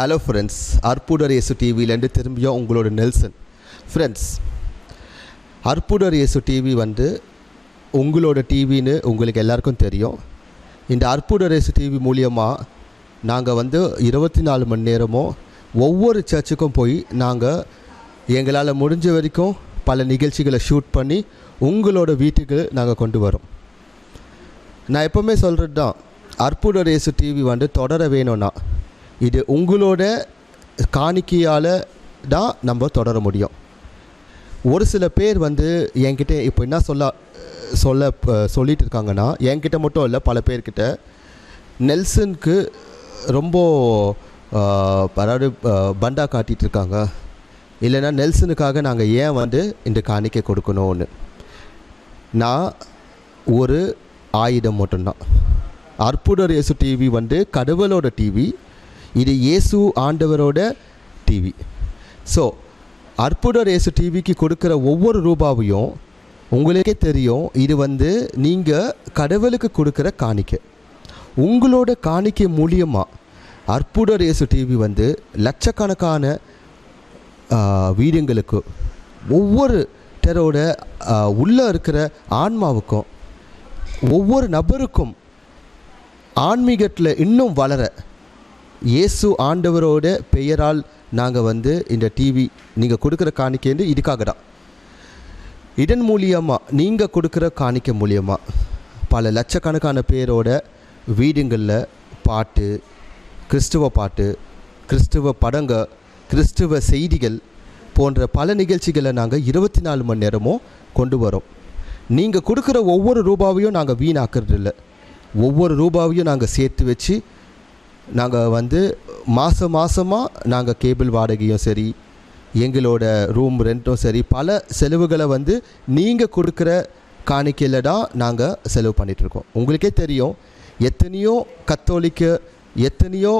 Hello friends, அற்புதர் இயேசு டிவியிலேருந்து திரும்பியும் உங்களோட நெல்சன். ஃப்ரெண்ட்ஸ், அற்புதர் இயேசு டிவி உங்களோட டிவின்னு உங்களுக்கு எல்லாருக்கும் தெரியும். இந்த அற்புதர் இயேசு டிவி மூலியமாக நாங்கள் 24 மணி நேரமும் ஒவ்வொரு சர்ச்சுக்கும் போய் நாங்கள் எங்களால் முடிஞ்ச வரைக்கும் பல நிகழ்ச்சிகளை ஷூட் பண்ணி உங்களோட வீட்டுக்கு நாங்கள் கொண்டு வரோம். நான் எப்போவுமே சொல்கிறது தான், அற்புதர் இயேசு டிவி தொடர வேணும்னா இது உங்களோட காணிக்கையால் தான் நம்ம தொடர முடியும். ஒரு சில பேர் என்கிட்ட இப்போ என்ன சொல்லிட்டு இருக்காங்கன்னா, என்கிட்ட மட்டும் இல்லை, பல பேர்கிட்ட நெல்சனுக்கு ரொம்ப அதாவது பண்டா காட்டிகிட்டு இருக்காங்க, இல்லைன்னா நெல்சனுக்காக நாங்கள் ஏன் இந்த காணிக்கை கொடுக்கணும்னு. நான் ஒரு ஆயுதம் மட்டும்தான். அற்புதர் இயேசு டிவி கடவுளோட டிவி, இது இயேசு ஆண்டவரோட டிவி. ஸோ அற்புதர் இயேசு டிவிக்கு கொடுக்குற ஒவ்வொரு ரூபாவையும் உங்களுக்கே தெரியும், இது நீங்கள் கடவுளுக்கு கொடுக்குற காணிக்கை. உங்களோட காணிக்கை மூலியமாக அற்புதர் இயேசு டிவி லட்சக்கணக்கான வீடுங்களுக்கு, ஒவ்வொரு டரோட உள்ளே இருக்கிற ஆன்மாவுக்கும், ஒவ்வொரு நபருக்கும் ஆன்மீகத்தில் இன்னும் வளர இயேசு ஆண்டவரோட பெயரால் நாங்கள் இந்த டிவி நீங்கள் கொடுக்குற காணிக்கை இதுக்காக தான். இதன் மூலியமாக நீங்கள் கொடுக்குற காணிக்கை மூலியமாக பல லட்சக்கணக்கான பேரோட வீடுங்களில் பாட்டு, கிறிஸ்துவ பாட்டு, கிறிஸ்துவ படங்க, கிறிஸ்துவ செய்திகள் போன்ற பல நிகழ்ச்சிகளை நாங்கள் 24 மணி நேரமும் கொண்டு வரோம். நீங்கள் கொடுக்குற ஒவ்வொரு ரூபாவையும் நாங்கள் வீணாக்கிறது இல்லை. ஒவ்வொரு ரூபாவையும் நாங்கள் சேர்த்து வச்சு நாங்கள் மாதமாக நாங்கள் கேபிள் வாடகையும் சரி, எங்களோட ரூம் ரெண்ட்டும் சரி, பல செலவுகளை நீங்கள் கொடுக்குற காணிக்கையில் தான் நாங்கள் செலவு பண்ணிகிட்ருக்கோம். உங்களுக்கே தெரியும், எத்தனையோ கத்தோலிக்க, எத்தனையோ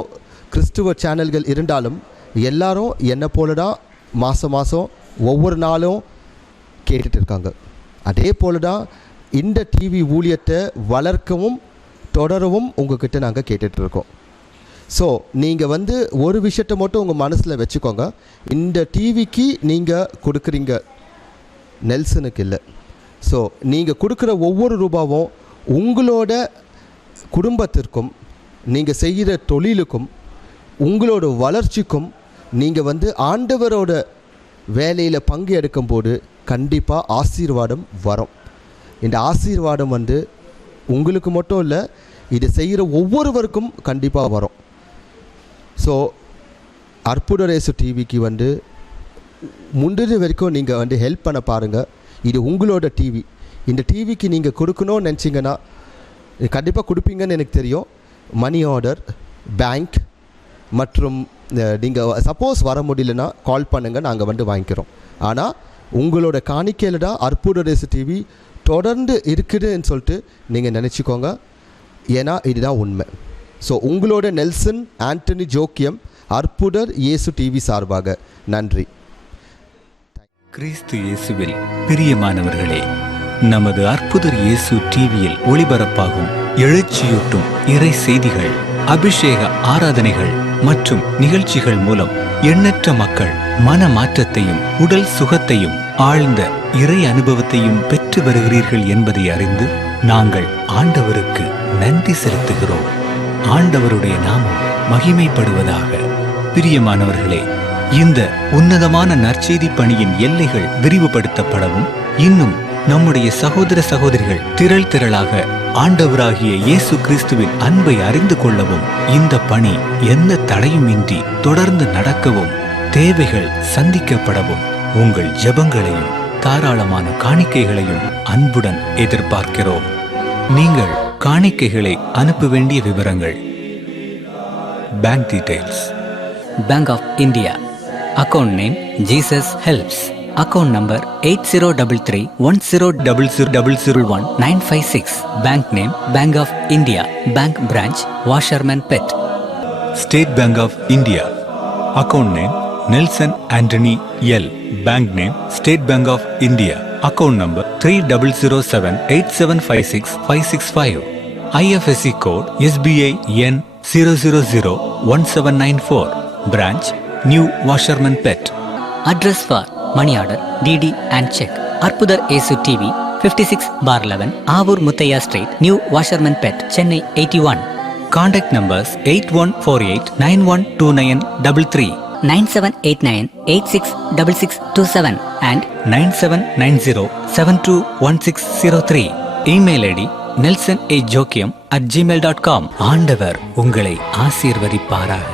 கிறிஸ்துவ சேனல்கள் இருந்தாலும் எல்லாரும் என்னை போல தான் மாதம் ஒவ்வொரு நாளும் கேட்டுட்டு இருக்காங்க. அதே போல தான் இந்த டிவி ஊழியத்தை வளர்க்கவும் தொடரவும் உங்கள்கிட்ட நாங்கள் கேட்டுட்ருக்கோம். ஸோ நீங்கள் ஒரு விஷயத்தை மட்டும் உங்கள் மனசில் வச்சுக்கோங்க, இந்த டிவிக்கு நீங்கள் கொடுக்குறீங்க, நெல்சனுக்கு இல்லை. ஸோ நீங்கள் கொடுக்குற ஒவ்வொரு ரூபாவும் உங்களோட குடும்பத்திற்கும், நீங்கள் செய்கிற தொழிலுக்கும், உங்களோட வளர்ச்சிக்கும், நீங்கள் ஆண்டவரோட வேலையில் பங்கு எடுக்கும்போது கண்டிப்பாக ஆசீர்வாதம் வரும். இந்த ஆசீர்வாதம் உங்களுக்கு மட்டும் இல்லை, இது செய்கிற ஒவ்வொருவருக்கும் கண்டிப்பாக வரும். ஸோ அற்புதர் இயேசு டிவிக்கு முந்தின வரைக்கும் நீங்கள் ஹெல்ப் பண்ண பாருங்கள். இது உங்களோட டிவி. இந்த டிவிக்கு நீங்கள் கொடுக்கணும்னு நினச்சிங்கன்னா கண்டிப்பாக கொடுப்பீங்கன்னு எனக்கு தெரியும். மணி ஆர்டர், பேங்க் மற்றும் நீங்கள் சப்போஸ் வர முடியலன்னா கால் பண்ணுங்கள், நாங்கள் வாங்கிக்கிறோம். ஆனால் உங்களோட காணிக்கையில் தான் அற்புதர் இயேசு டிவி தொடர்ந்து இருக்குதுன்னு சொல்லிட்டு நீங்கள் நினச்சிக்கோங்க. ஏன்னா இதுதான் உண்மை. ஸோ உங்களோட நெல்சன் ஆண்டனி ஜோக்கியம், அற்புதர் இயேசு டிவி சார்பாக நன்றி. கிறிஸ்து இயேசுவில் பிரியமானவர்களே, நமது அற்புதர் இயேசு டிவியில் ஒளிபரப்பாகும் எழுச்சியூட்டும் இறை செய்திகள், அபிஷேக ஆராதனைகள் மற்றும் நிகழ்ச்சிகள் மூலம் எண்ணற்ற மக்கள் மன மாற்றத்தையும் உடல் சுகத்தையும் ஆழ்ந்த இறை அனுபவத்தையும் பெற்று வருகிறீர்கள் என்பதை அறிந்து நாங்கள் ஆண்டவருக்கு நன்றி செலுத்துகிறோம். ஆண்டவருடைய நாமம் மகிமைப்படுவதாக. பிரியமானவர்களே, இந்த உன்னதமான நற்செய்தி பணியின் எல்லைகள் விரிவுபடுத்தப்படவும், இன்னும் நம்முடைய சகோதர சகோதரிகள் திரளாக ஆண்டவராகிய இயேசு கிறிஸ்துவின் அன்பை அறிந்து கொள்ளவும், இந்த பணி எந்த தடையுமின்றி தொடர்ந்து நடக்கவும், தேவைகள் சந்திக்கப்படவும் உங்கள் ஜெபங்களையும் தாராளமான காணிக்கைகளையும் அன்புடன் எதிர்பார்க்கிறோம். நீங்கள் காணிக்கைகளை அனுப்ப வேண்டிய விவரங்கள்: bank details, Bank of India, account name Jesus Helps, account number 80331000000196, bank name Bank of India, bank branch Washerman Pet. State Bank of India, account name Nelson Anthony L, bank name State Bank of India, account number 3078756565, IFSC code SBI N 0001794, Branch, New Washerman Pet. Address for money order, DD and check. Arpudar Esu TV, 56/11, Avur Muthaiya Street, New Washerman Pet, Chennai 81. Contact numbers 8148912933, 9789866627 and 9790721603. Email ID nelsonAjokiam@gmail.com. ஆண்டவர் உங்களை ஆசீர்வதிப்பாராக.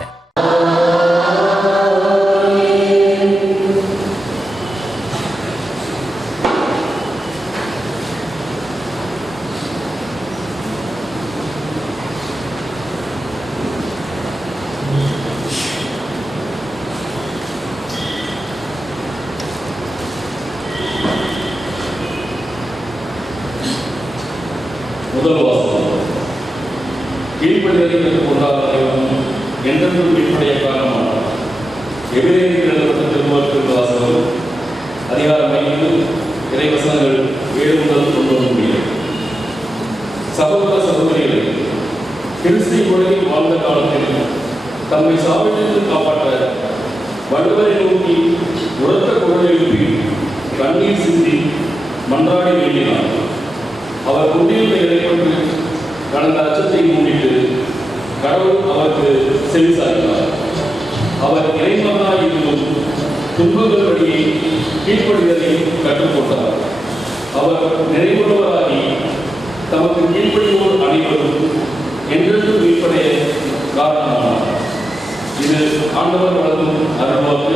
முதல் வாசகம். கீழ்ப்படிதலை கற்றுக்கொண்டால் என்றென்றும் கீழ்ப்படைய காரணமானார். எபிரேயருக்கு எழுதப்பட்ட திருமுகத்திற்கு வாசகம் அதிகாரம் 5 இறைவசனங்கள் 7 முதல் 9 முடிய. சகோதர சகோதரிகளை, கிறிஸ்து உலகில் வாழ்ந்த காலத்தில் தம்மை சாவிலிருந்து காப்பாற்ற வள்ளுவரை நோக்கி உரத்த குரல் எழுப்பி கண்ணீர் சிந்தி மன்றாடி வேண்டினார். அவர் குண்டியில் இறைப்பட்டு கடந்த அச்சத்தை முன்னிட்டு கடவுள் அவருக்கு செவிசாய்த்தார். அவர் இறைமகனாய் இருந்தும் துன்பங்கள் வழியை கீழ்ப்படிதலை கற்றுக்கொண்டார். அவர் நிறைவுள்ளவராகி தமக்கு கீழ்ப்படியோர் அனைவரும் என்றென்றும் மீட்படைய காரணமானார். இது ஆண்டவர் வழங்கும் அருள்வாக்கு.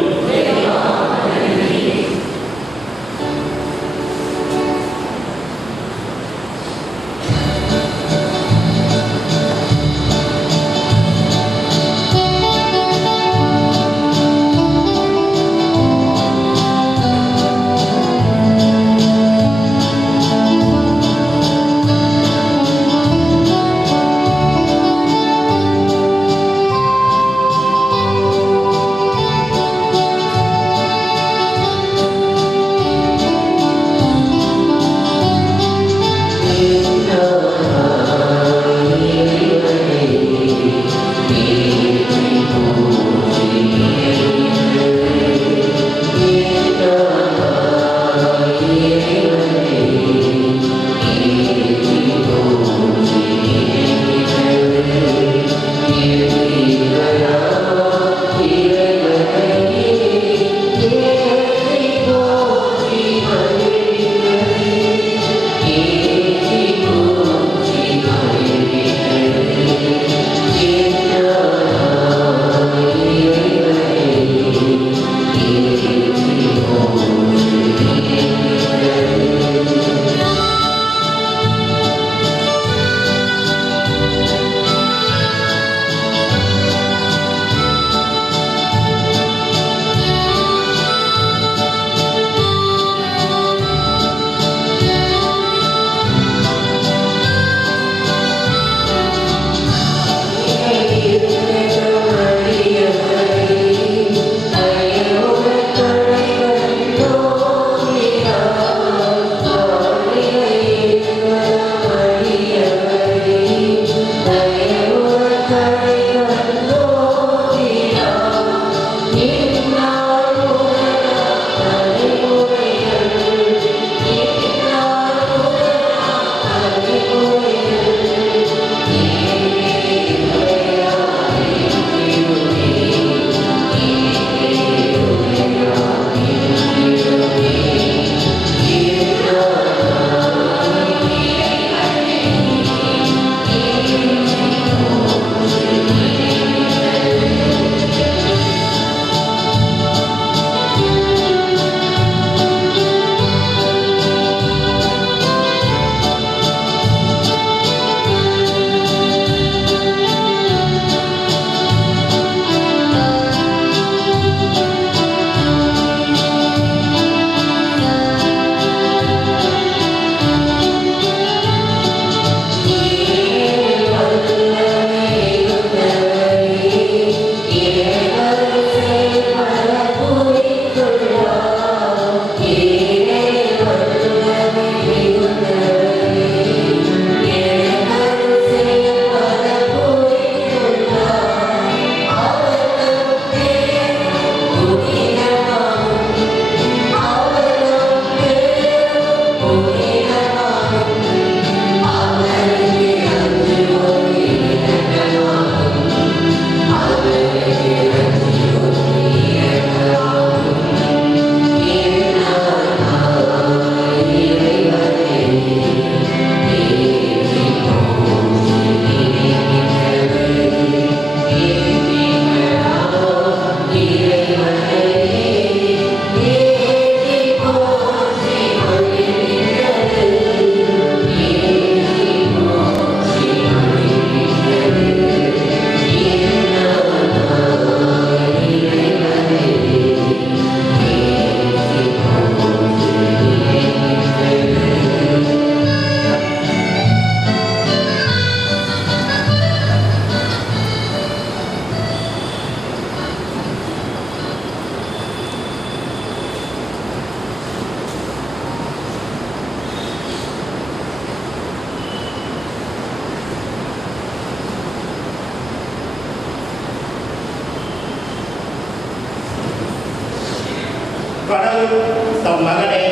கடவுள் தம் மகனை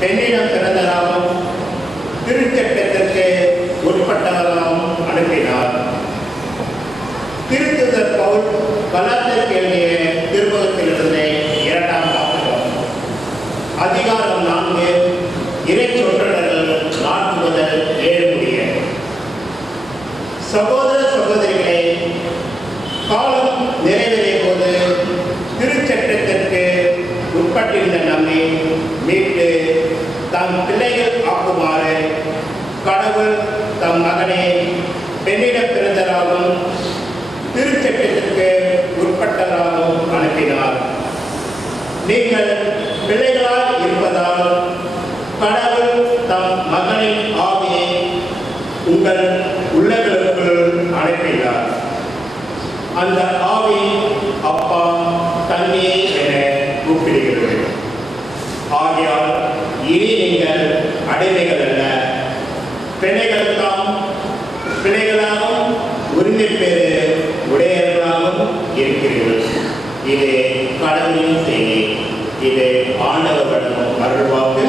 பெண்ணிடம் பிறந்ததாகவும் திருச்சட்டத்திற்கு உட்பட்டவராகவும் அனுப்பினார். திருத்தூதர் பவுல் கலாத்திற்கு எழுதிய திருமுகத்திலிருந்து 2ஆம் வாசகம். அதிகாரம் 4, இறை சொற்றொடர்கள் 4 முதல் 7 முடிய. சகோதர சகோதரிகளை, காலம் நிறைவேறிய போது திருச்சட்டத்திற்கு உட்பட்டிருந்த நம்மை மீட்டு தம் பிள்ளைகள் ஆக்குமாறு கடவுள் தம் மகனை பெண்ணிடம் பிறந்ததாகவும் திருச்சட்டத்திற்கு உட்பட்டதாகவும் அனுப்பினார். நீங்கள் பிள்ளைகளால் இருப்பதால் கடவுள் தம் மகனின் ஆவியை உங்கள் உள்ளங்களுக்குள் அனுப்பினார். அந்த ஆவி அப்பா தந்தையை என கூப்பிடுகிறது. ஆகையால் இனி நீங்கள் அடிமைகள் அல்ல, பிள்ளைகளாகவும் உரிமை பெறு உடையவர்களாகவும் இருக்கிறீர்கள். இது கடவுளின் செய்தி. இது ஆண்டவர் வழங்கும் அருள்வாக்கு.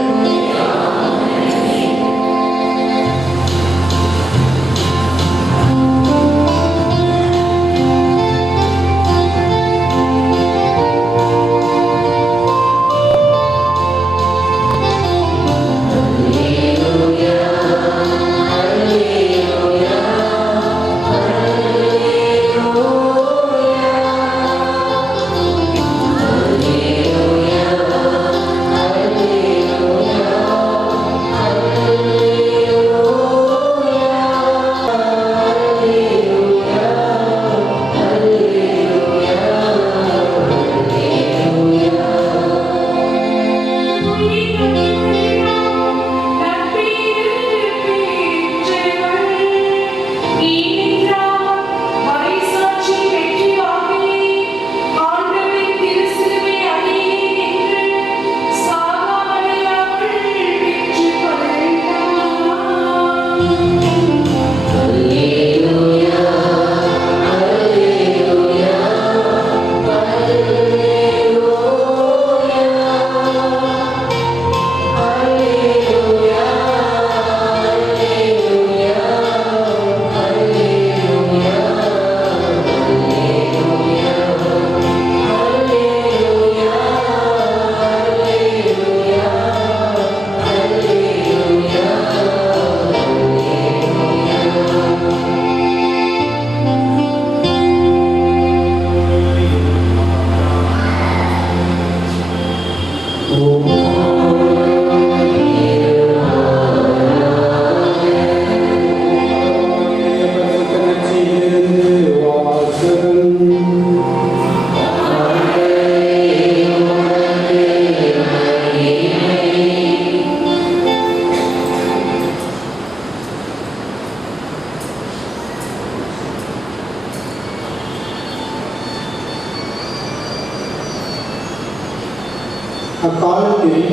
அக்காலத்தில்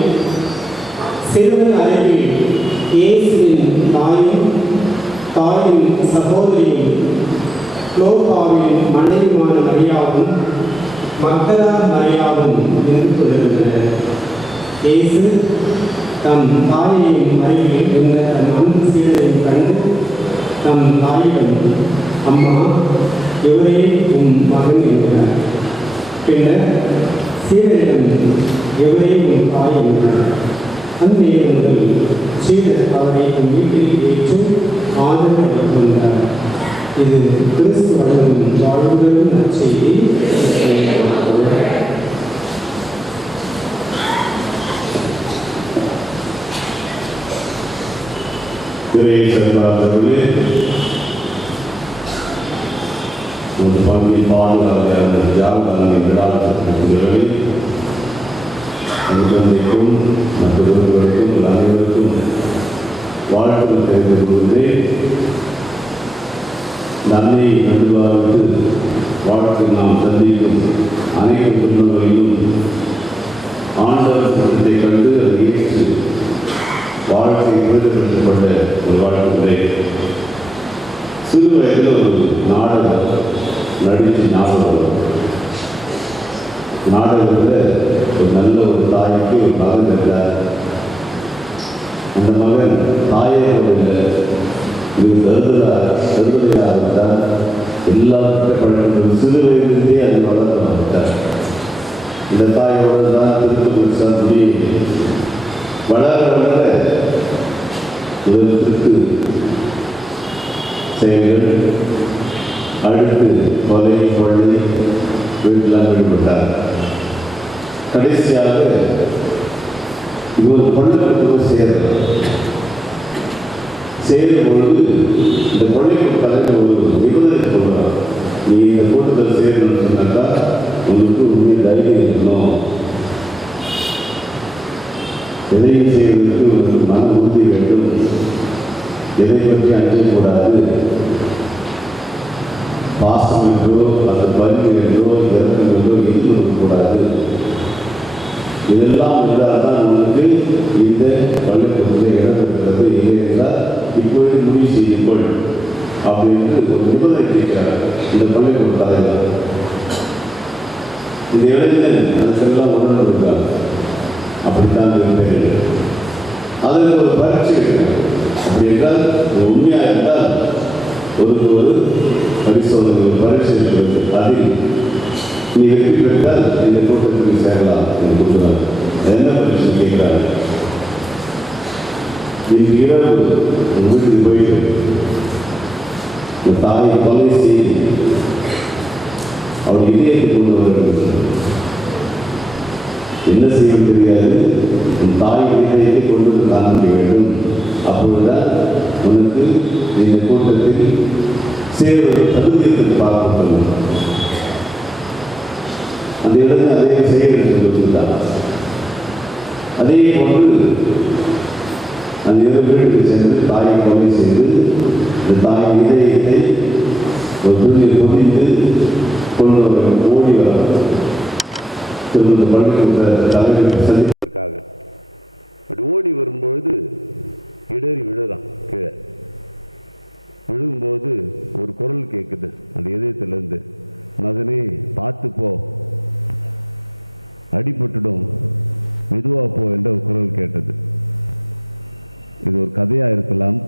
சிறுவன் அருகில் இயேசுவின் தாயும் தாயின் சகோதரியும் லோகாவின் மனைவியான மரியாவும் மக்தலா மரியாவும் நின்று கொண்டிருந்தனர். இயேசு தம் தாயையும் அருகில் இருந்த தம் அன்பு சீடரையும் கண்டு தம் தாயிடம், அம்மா, இவரே உம் மகன் என்றார். பின்னர் சீடரிடம், எவரே உன் தாய் என்றார். அந்நேரம் முதல் சீடர் அவரை தம் வீட்டில் ஏற்று ஆதரவு அளித்து வந்தார். இது கிறிஸ்து வழங்கும் வாழ்வுடன் நற்செய்தி. ஒரு பங்கில் பாதுகாப்பு ஜாவுகாரனின் விழாக்களை அனுபவத்திற்கும் மற்றவர்களுக்கும் அனைவருக்கும் வாழ்த்து தெரிந்து கொண்டு நன்மையை கண்டுவாழ்ந்து வாழ்க்கை நாம் சந்திக்கும் அனைத்து துன்பங்களிலும் ஆண்டவர் சட்டத்தை கண்டு அதை ஏற்று வாழ்க்கை புரிதப்படுத்தப்பட்ட ஒரு வாழ்க்கை. சிறு வயதில் ஒரு நாடகம் நடித்து ஞாபகம். நாடகத்தில் ஒரு நல்ல ஒரு தாய்க்கு ஒரு மகன் இருந்தார். அந்த மகன் தாயை போல இது கருதலையாக இருந்தால் எல்லாருக்கும் பழக்கம் சிறு வயதிலிருந்தே அதை வளர்த்து வந்துட்டார். இந்த தாயோடு தான் திருத்த முடியும். வளர வளர முதலுக்கு செயல்கள், அடுத்து கொலை கொள்ளை வீட்டில் ஈடுபட்டார். கடைசியாக இவர் கொள்ளப்பட்டவர் சேரும்பொழுது இந்த கொள்ளைக்கு தலைவர் ஒரு நிபந்தனை சொல்றார். நீ இந்த கூட்டத்தில் சேரணும்னு சொன்னாக்கா உங்களுக்கு உண்மையை தைரியம் இருக்கணும், எதையும் செய்வதற்கு உங்களுக்கு மன உறுதி வேண்டும், எதை பற்றி அஞ்சக்கூடாது, பாசம் என்றோ அந்த பரிவு என்றோ இறக்கம் என்றோ எதுவும் இருக்கக்கூடாது. இதெல்லாம் இருந்தால் தான் உங்களுக்கு இந்த பள்ளிக்கூடத்தில் இடம் இருக்கிறது. இல்லை என்றால் இப்பொழுது முடிவு செய்யுங்கள் அப்படின்னு ஒரு நிபந்தனை கேட்கிறார் இந்த பள்ளிக்கூட தலைவர். இந்த இளைஞன் அதுக்கெல்லாம் உடனே இருக்காங்க. அப்படித்தான் இருப்பேன். அதில் ஒரு பரீட்சை இருக்கிறேன். அப்படி என்றால் உண்மையாக இருந்தால் ஒரு பரிசோதனை பரீட்சை இருக்கிறது. அதில் நீ வெற்றி பெற்றால் இந்த கூட்டத்துக்கு சேரலாம் என்று கொடுக்குறாங்க. என்ன பரீட்சை கேட்கிறாங்க? இன்று இரவு வீட்டுக்கு போயிட்டு இந்த தாயை கொலை செய்து அவர் இதயத்தை கொண்டு வருகிறது. என்ன செய்ய தெரியாது, உன் தாய் இதயத்தை கொண்டு வந்து காண்பிக்க வேண்டும். அப்பொழுதுதான் உனக்கு இந்த கூட்டத்தில் சேருவதை தகுதியத்துக்கு பார்க்கப்படும். அந்த இடத்துல அதே செய்ய சொல்லிவிட்டார். அதே போன்று அந்த வீட்டுக்கு சென்று தாயை கொலை செய்து இந்த தாய் இதயத்தை ஒரு துணியில் பொதிந்து கொண்டு வர ஓடி வர திரும்ப பள்ளிக்கூட தலைவர் சந்திப்பதற்காக ஓடி வரும்பொழுது இடறி விழுறான். கீழே விழுகும்போது ஒரு குரல் கேட்குது அந்த இதயத்திலிருந்து, மகனே பார்த்து போ, அடிபட்டுடும், மெதுவா போ என்ற ஒரு குரல் கேட்டது. இது ஒரு கதையா இருக்கலாம்,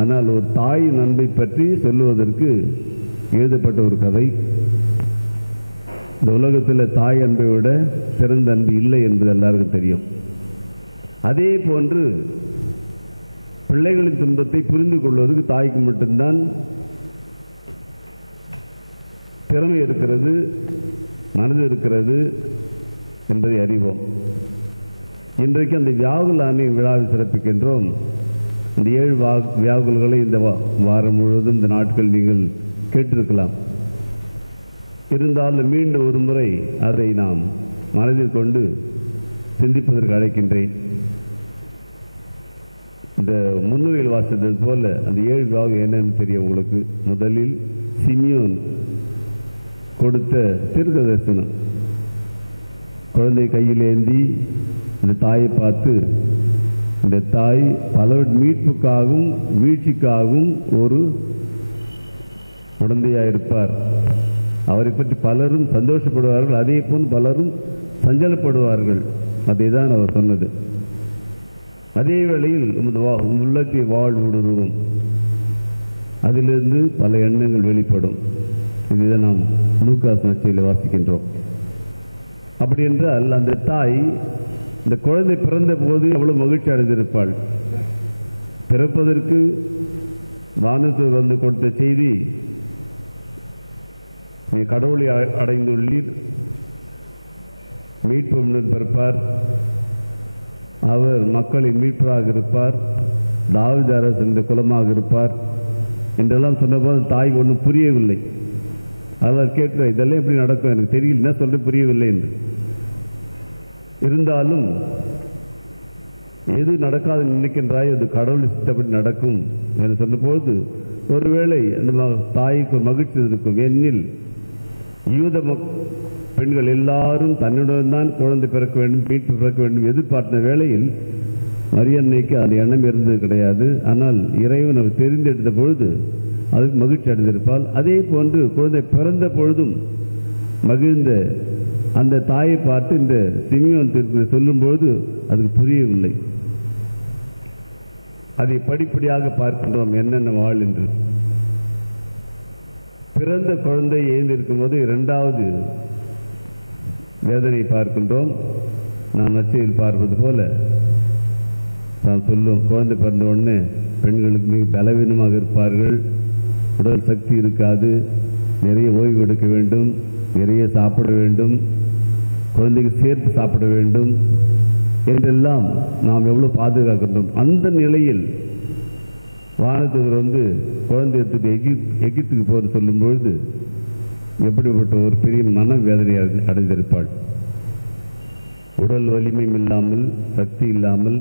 ஆனால் ஒரு தாய் அன்பை பற்றி சொல்லுவதற்கு எழுதப்பட்ட ஒரு கதை. இந்த உலகத்தில் தாய் அன்பை விட சிறந்த அன்பு இல்லை என்பது எல்லாருக்கும் தெரியும். அதே போன்று பிள்ளைகளின் துன்பத்தை புரிந்து கொள்வதற்கு தாய்க்கு மட்டும்தான் திறமை இருக்கிறது, மனது இருக்கிறது என்பதை அறிவோம். இன்றைக்கு அந்த வியாகுல் ஆணை விழாவை சிறப்பிக்கின்றோம். இந்த 7 வியாகுல்களை இந்த வாரம் முழுவதும் இந்த நாட்கள் நீங்கள் கேட்டிருக்கலாம். இருந்தாலும் மீண்டும் ஒரு முறை அதை நாம் மனதில் கொண்டு சிந்திப்பதற்கு அழைக்கின்றேன். இந்த முன்னுரையில் வாசித்தது போல அந்த 7 வியாகுல் என்னன்னு தெரியும் உங்களுக்கு. முதலில் சிமியோன் கொடுத்த தீர்க்க தரிசனம். குழந்தை கையில் ஏந்தி இந்த தாயை பார்த்து, இந்த தாய் பலர் மீட்புக்காகவும் வீழ்ச்சிக்காகவும் ஒரு உடந்தையாக இருப்பார். அவரை பற்றி பலரும் சந்தோஷப்படுவார்கள், அதே போல் பலரும் சஞ்சலப்படுவார்கள். அதை தான் அவர் சொன்னது. அதே வேளையில் உள்ளத்தை வாழ்வுடுருவும், அதிலிருந்து பல எண்ணங்கள் வெளிப்படும். இதுதான் நாம் லூக்காஸ் நற்செய்தியில் வாசிக்கின்றோம். அப்படி என்றால் அந்த தாய் இந்த குழந்தை பிறந்த போது எவ்வளவு மகிழ்ச்சி அடைந்திருப்பாள். பிறப்பதற்கு வானத்தில் வந்து கொடுத்த செய்தி, நீ கடவுளை அடைந்துள்ளீர், மீட்பு பிறப்பார், அவர் மக்களின் மீட்பராக இருப்பார், தாவீது அரசன் குலமாக இருப்பார் என்றெல்லாம் சொன்னபோது தாய்க்கு ஒன்றும் புரியவில்லை. அதனால் கேட்கிற இதெல்லாம் எப்படி நடக்கும், எனக்கு தெரியல, என்ன சொல்ல புரியவில்லை என்று. இருந்தாலும் எது நடக்காது நினைக்கின்றாய், அது கடவுள் சித்தப்படி நடக்கும் என்று சொன்னபோது ஒருவேளை அந்த தாய்க்கு ஒரு மகிழ்ச்சி இருக்கும். ஏனெனில் யூத பெண்கள் எல்லாரும் தன்னுடன் தான் குழந்தை பிறக்க வேண்டும், மீட்பு பிறக்க வேண்டும் எதிர்பார்த்த வேளையில் மரியன்னைக்கு அந்த எண்ணம் இருந்தது கிடையாது. ஆனால் இறைவன் அவர் தெரிந்தெடுத்த பொழுது அதுக்கு மகிழ்ச்சி அடைந்திருப்பால். அதே போன்று குழந்தை பிறந்த பொழுதும் மகிழ்ந்த அந்த தாயை பார்த்து இந்த சிமியோன் திருப்பதி சொல்லும்போது அதுக்கு புரியவில்லை. அதை படிப்படியாக பார்க்கின்றோம் என்னென்ன வாழ் என்று. பிறந்த குழந்தை எழுந்திருக்கும் போது இரண்டாவது வேதனை பார்க்கின்றோம். நாம் நச்சையில் பார்ப்பது போல நாம் சொல்லும், குழந்தை பிறந்த உடனே பெண்களுக்கு மிக பலவீனமாக இருப்பார்கள், உடல் சக்தி இருக்காது, நிறைய ஓய்வு எடுக்க வேண்டும், நிறைய சாப்பிட வேண்டும், குழந்தைக்கு சேர்த்து சாப்பிட வேண்டும் என்றெல்லாம் நாம் எவ்வளோ பாதுகாக்கின்றோம். அந்த நிலையில் வானத்தூதர் குழந்தை எடுத்துட்டு எகிப்துக்கு போக சொல்லும்பொழுது எப்படிப்பட்ட ஒரு பெரிய மனவேதனை அடைந்திருப்பாள். உடல் வலிமையும் இல்லாமல், சக்தி இல்லாமல்,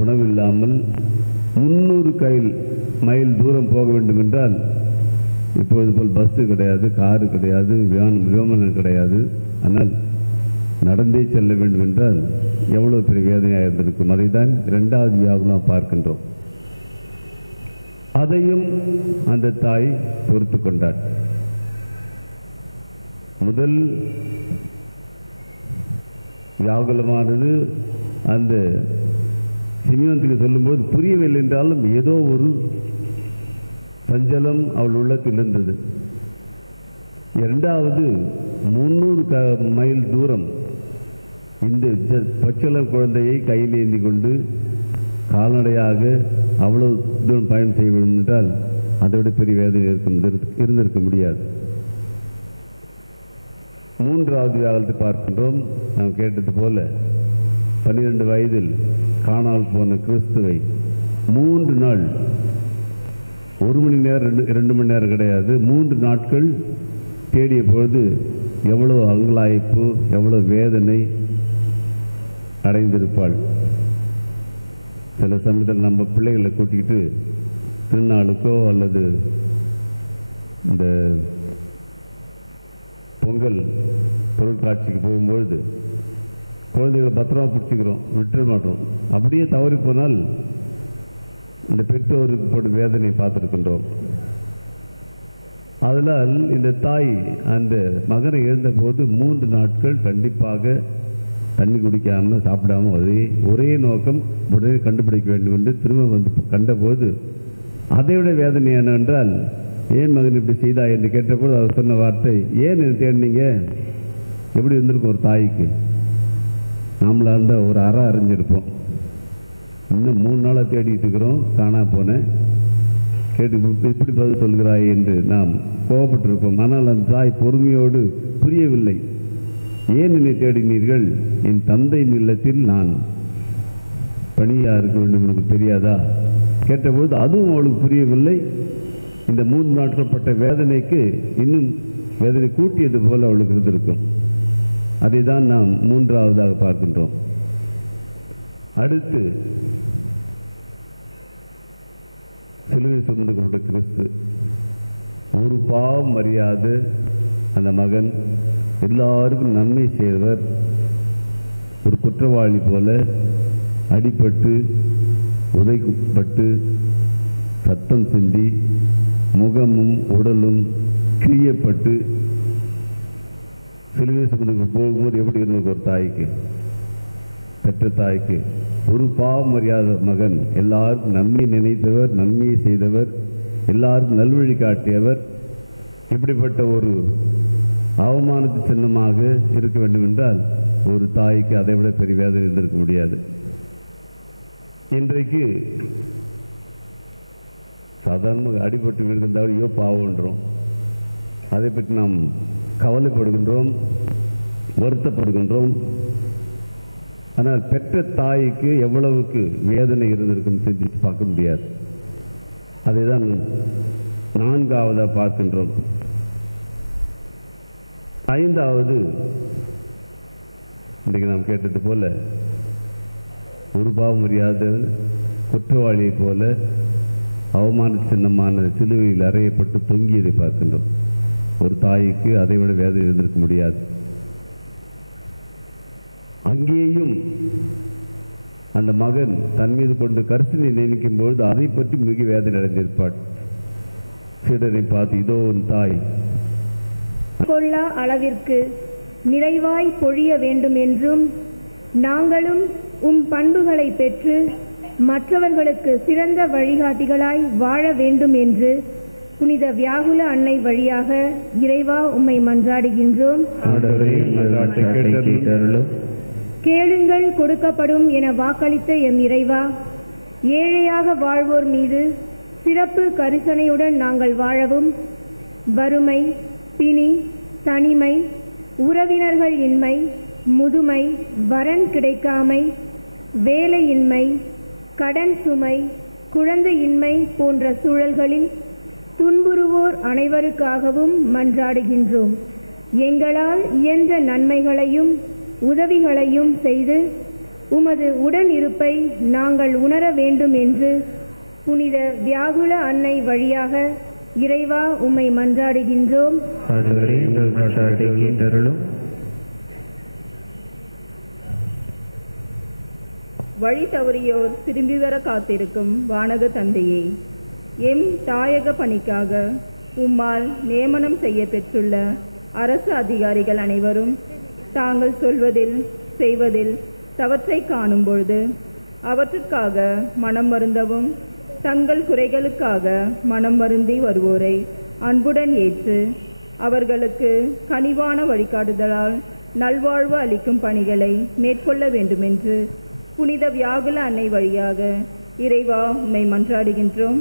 உணவு இல்லாமல் 300 மைல் தூரம் போக வேண்டும் என்றால் இப்பொழுது போல் பஸ்ஸு கிடையாது, காரு கிடையாது, விமானம் கிடையாது. ஆனால் நடந்தே செல்ல வேண்டும் என்றால் எவ்வளவு பெரிய வேதனையாக இருந்திருக்கும். அதை தான் 2வது வியாகுலம் பார்க்கின்றோம். அதையும் அந்த தாய் பொறுத்து கொண்டார். முதல் வியாகுலமானது அந்த சிமியோனுக்கு சொல்லும்போது புரியவில்லை என்றாலும் ஏதோ ஒரு சஞ்சலம் அவள் உள்ளத்தில் இருந்தது. 2வது 300 மைல் தூரம் இந்த பச்சளம் குழந்தையை கையில் ஏந்தி கொண்டு கால்நடையாக அவ்வளவு தூரம் பயணம் செய்ய வேண்டும் என்றால் அதோட பெரிய வேதனை இருந்திருக்க முடியாது. 3வது வியாகுலத்தை பார்க்கின்றோம். நாம் கேட்டது போல 12 வயதில் காணாமல் போன கிறிஸ்துவை 3 நாள், 1 மணி நேரம் 2 மணி நேரம் கிடையாது, 3 நாட்கள் தேடிய பொழுது எவ்வளவு அங்கலாய்ப்பு, எவ்வளவு வேதனை அடைந்திருப்பாள். சில சமயத்தில் நம்ம பிள்ளைகளை கூட்டிக்கிட்டு திருநாளுக்கோ அல்லது இந்த பொங்கல் பொருட்காட்சிக்கு போகும்பொழுது குழந்தைகளை பத்திரமா பிடிச்சிக்கிறோம், விட்டுற மாட்டோம். அப்படியே தவறி போனால் இந்த பெற்றோருக்கு போடும் வேதனை பார்த்துருக்கின்றோம். அதனால் இந்த தாய் அந்த மகனை இழந்தபோது 3 நாட்கள் கண்டிப்பாக தண்ணி குடிக்காமல் சாப்பிடாம ஒரே நோக்கம் உடனே கண்டுபிடிக்க வேண்டும் என்று திரும்ப கண்டபோது அதைவிட வேதனை என்னவென்றால், ஏன் மகன் இப்படி செய்தா என்று கேட்டபோது அவர் சொன்ன வார்த்தை, ஏன் தேடினீங்க? எப்படி இருந்திருக்கும் ஒரு தாய்க்கு? நாமளா இருந்தால் ஒரு அறை அறிஞ்சிருப்போம். இன்னும் 3 நாளாக தேடிட்டு இருக்கிறோம், காணா போனேன், கேட்டு இப்படி பதில் சொல்கிறாய் என்று நாம் கோபப்பட்டிருப்போம். ஆனால் அந்த தாய் பொறுமையோடு புரியவில்லை. ஏன் என்னை தேடினீர்கள்? என் தந்தையின் இல்லத்தில் நான் பணியாக இருக்க வேண்டும் எனக்கு தெரியாதா கேட்டபோது அதுவும் அவளுக்கு புரியவில்லை. இந்த 3 நாட்கள் பட்ட வேதனைக்கு இன்னும் வேதனை கூட்டியது போல அவளுக்கு இருந்திருக்கும். அதை தான் நாம் 3வதாக பார்க்கின்றோம். அடுத்து சிலுவை சுமந்து கொண்ட கிறிஸ்து, ஒரு பாவம் அறியாத அந்த மகன், எல்லாருக்கும் நன்மை செய்தவர், ஒரு குற்றவாளி போல அடிபட்டு உதைப்பட்டு சத்தம் சிந்தி முகமும் உடலும் கிரியப்பட்டு சிலுவை சுமந்து போகும்போது எப்படி இருந்தது ஒரு தாய்க்கு, பெற்ற தாய்க்கு? ஒரு பாவம் அறியாத மகன், எல்லாருக்கும் நன்மை நினைத்தவர், நன்மையை செய்தவர், எல்லாருக்கும் நல்வழி காட்டியவர், இப்படிப்பட்ட ஒரு அவமானத்து சின்னமாக இருக்க வேண்டும் என்றால் ஒரு தாய்க்கு அதை விட பெரிய வேதனை இருந்திருக்க முடியாது. இன்றைக்கு சாதாரணமாக அடிபட்டு விழுந்தால் ஐயோ பாவம்ன்றோம். அதை பற்றி நாம் கவலைப்படுகின்றோம், வருத்தப்படுகின்றோம். ஆனால் பெற்ற தாய்க்கு எவ்வளவுக்கு வேதனை இருந்திருக்கும் சிந்தித்து பார்க்க முடியாது. அதை தான் 4வதாக பார்க்கின்றோம். 5வது இன்றைக்கு நாம் கேட்டது போல ஒரு பாவம் அறியாத குற்றவாளியை போல அவமான சின்னமான சிலுவையில் அறையப்பட்டு தொங்கியதை பார்க்கின்றோம். ஒரு தாய்க்கு அதை விட வேதனை இருந்திருக்க முடியாது. அங்கேயும் அந்த மகன் தன் மீது கொண்டு கரிசனை நினைக்கும் பொழுது அதை பற்றி மிக வேதனை அடைந்திருப்பாள். சீடரை பார்த்து, இதோ உன் தாய். கொள்ளா அளவிற்கு நிறைவாய் பொழிய வேண்டுமென்றும் நாங்களும் உம் பண்புகளை பெற்று மற்றவர்களுக்கு சிறந்த வழிகாட்டிகளாய் வாழ வேண்டும் என்று புனித வியாகுல அன்னை வழியாக இறைவா உம்மை மன்றாடுகின்றோம். கேளுங்கள் கொடுக்கப்படும் என வாக்களித்த எம் இறைவா, ஏழையாக வாழ்வோர் மீது சிறப்பு கரிசனையுடன் நாங்கள் வாழவும், வறுமை, பிணி, தனிமை, உறவினர்கள் இன்மை, முதுமை, வரன் கிடைக்காமை, வேலையின்மை, கடன் சுமை, குழந்தையின்மை போன்ற சூழல்களில் துன்புறுவோர் அனைவருக்காகவும் மன்றாடுகின்றோம். எங்களால் இயன்ற நன்மைகளையும் உதவிகளையும் செய்து உமது உடன் இருப்பை நாங்கள் உணர வேண்டும் என்று புனித வியாகுல அன்னை வழியாக இறைவா உம்மை மன்றாடுகின்றோம். வழி தவறியோர் திரும்பி வர காத்திருக்கும் வானக தந்தையே, எம் தாயக பணிக்காக உம்மால் நியமனம் செய்ய பெற்றுள்ள அரசு அதிகாரிகள் அனைவரும் தாங்கள் சொல்வதில் செய்வதில் தவற்றை காணும் பொழுது அவற்றுக்காக மனம் வருந்தவும், தங்கள் குறைகளுக்காக மனம் வருந்தி வருவோரை அன்புடன் ஏற்று அவர்களுக்கு கனிவான வழிகாட்டுதலால் நல்வாழ்வு அளிக்கும் பணிகளை மேற்கொள்ள வேண்டுமென்று புனித வியாகுல அன்னை வழியாக இறைவா உம்மை மன்றாடுகின்றோம்.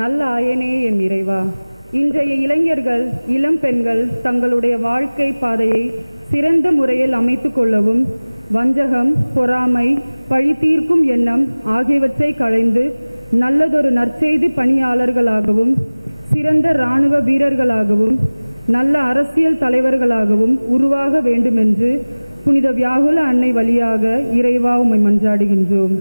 நல்ல ஆயனே எம் இறைவா, இன்றைய இளைஞர்கள் இளம் பெண்கள் தங்களுடைய வாழ்க்கை பாதையை சிறந்த முறையில் அமைத்துக் கொள்ளவும், வஞ்சகம், பொறாமை, பழிதீர்க்கும் எண்ணம் ஆகியவற்றை களைந்து நல்லதொரு நற்செய்தி பணியாளர்களாகவும், சிறந்த இராணுவ வீரர்களாகவும், நல்ல அரசியல் தலைவர்களாகவும் உருவாக வேண்டுமென்று புனித வியாகுல அன்னை வழியாக இறைவா உம்மை மன்றாடுகின்றோம்.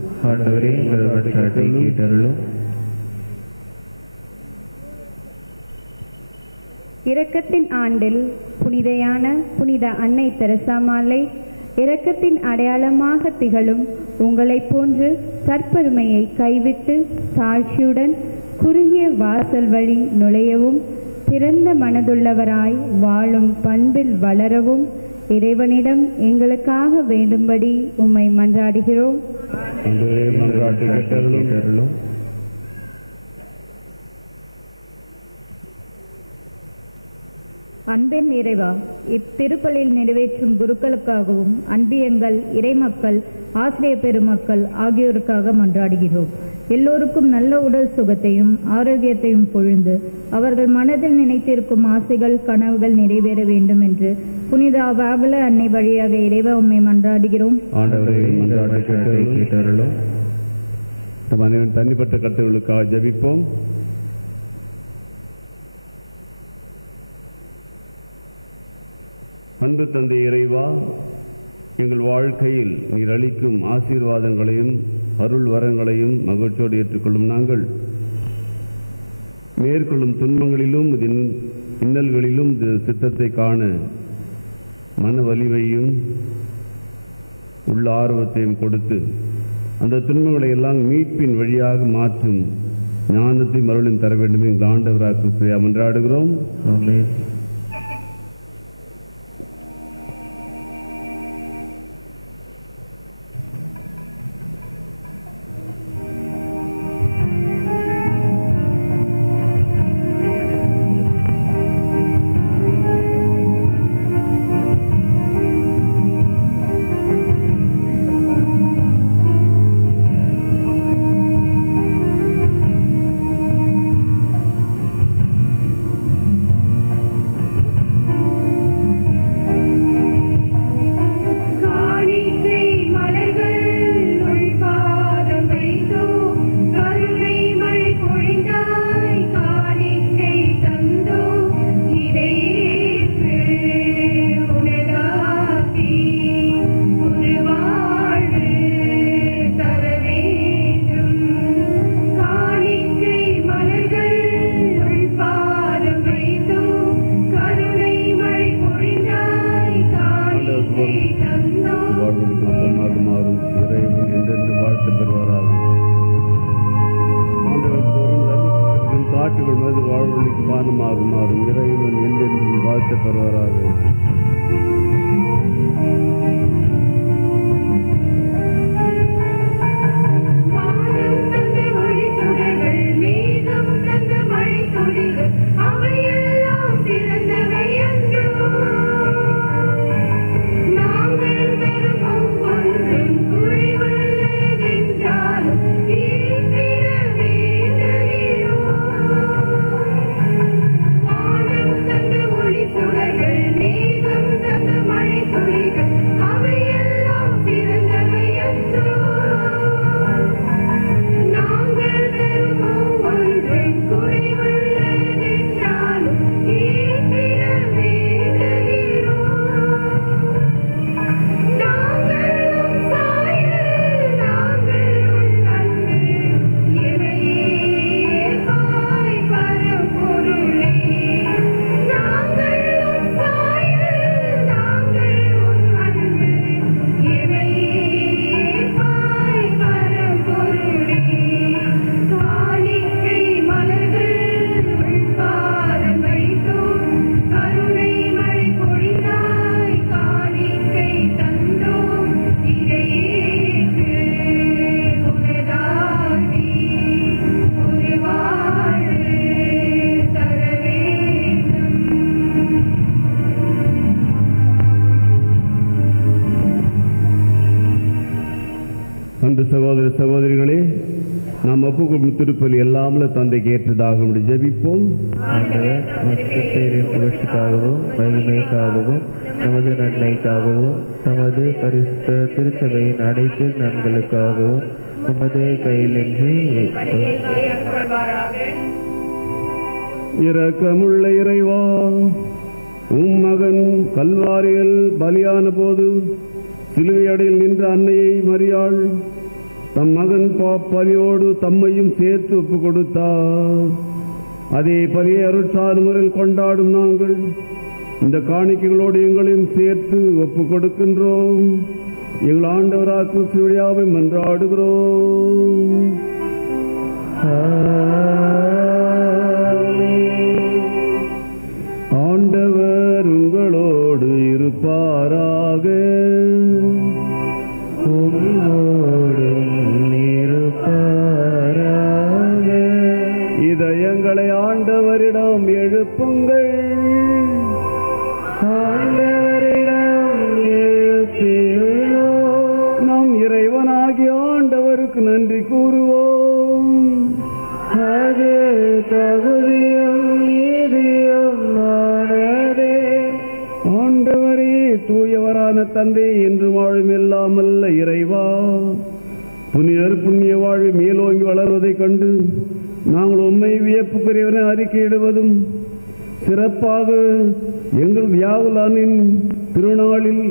இரக்கத்தின் ஆண்டில் புனிதையான புனித அன்னை தெரசாமாலை இரக்கத்தின் அடையாளமாக திகழும் உங்களைப் போன்று தற்பெருமையை கைவிட்டு தாழ்ச்சியுடன் குறுகிய வாசல் வழி நுழையவும், திறந்த மனதுள்ளவராய் வாழும் பண்பில் வளரவும் இறைவனிடம் எங்களுக்காக வேண்டும்படி உம்மை மன்றாடுகிறோம். அன்பின் இறைவா, இத்திருப்பலில் நிறைவேற்றும் குருக்களுக்காகவும் அன்பியங்கள், இறைமக்கள், ஆசிரிய பெருமக்கள் ஆகியோருக்காக மன்றாடுகிறோம். எல்லோருக்கும் நல்ல உடல் சுகத்தையும் ஆரோக்கியத்தையும் பொழிந்து அவர்கள் மனதில் நினைத்திருக்கும் ஆசைகள், கனவுகள் நிறைவேற வேண்டும் என்று புனித வியாகுல அன்னை வழியாக இறைவா உம்மை மன்றாடுகிறோம். தனிப்பட்ட கருத்துகளுக்காக ஜெபிப்போம். அன்பு தந்தை இறைவா, எங்கள் வாழ்க்கையில் நீர் அளிக்கும் ஆசீர்வாதங்களையும் அருள் வரங்களையும் மகிழ்ச்சியோடு ஏற்றுக்கொள்ளும் நாங்கள் மேற்கொள்ளும் துன்பங்களிலும் இன்னல்களிலும் சித்தத்தை காண மன வலிமையும் உள்ள ஆர்வத்தையும் கொடுத்து அந்த துன்பங்களை எல்லாம் மீட்பின் வழியாக மாற்றும் ஞானத்தையும் அருளையும் தர வேண்டும் எங்கள் ஆண்டவராக கிறிஸ்துவை மன்றாடுகிறோம். ஆமென். கேட்டுக்கொள்வது வாழ்வழிக்கு பானமாகுமாறும் இறைவன் என்றென்றும் வாழ்த்து பெறுவாராக. அன்று சகோதர சகோதரிகளே, நாம் ஒப்புக்கொள்ளும் திருப்பலி எல்லாமல தந்தைக்கு ஏற்றதாக ஜெபிப்போம். புகழ்ச்சிக்காகவும் மகிமைக்காகவும் நமது நன்மைக்காகவும் நமது பரிசுத்த திருச்சபையின் அனைத்து நன்களுக்காகவும் நமது கையிலின்றி இரக்கமுள்ள இறைவா, உம் மகன் கல்வாரியில் பலியான போது சிலுவையடியில் நின்ற அன்னையை மரியாள் தம் மகன் பலியோடு தம்மையும் சேர்த்து ஒப்பு கொடுத்தார். அதே பலியை அருட்சார் முறையில் கொண்டாடும் நாங்கள் இந்த காணிக்கைகளோடு எங்களையும் சேர்த்து ஒப்பு கொடுக்கின்றோம். எங்கள் ஆண்டவராக கிறிஸ்து வழியாக மன்றாடுகிறோம். ஆண்டவர் உங்களோடு இருப்பாராக. இதயங்களை ஆண்டவரிடம் எழுப்புங்கள். நாம் இறைவனாகிய ஆண்டவருக்கு நன்றி கூறுவோம். அது தகுதியும் நீதியும் ஆனதே. ஆண்டவரே, தூயவரான தந்தை என்று வாழும் எல்லாமல்ல இறைவா, புனிதர் புண்ணிய வாழ்வு மேலோங்கி வளர்வதைக் கண்டு நாங்கள் உண்மை வியப்புக்குரியவனை அறிக்கையிடுவதும், சிறப்பாக எங்கள் வியாகுலானின் திருநாளில்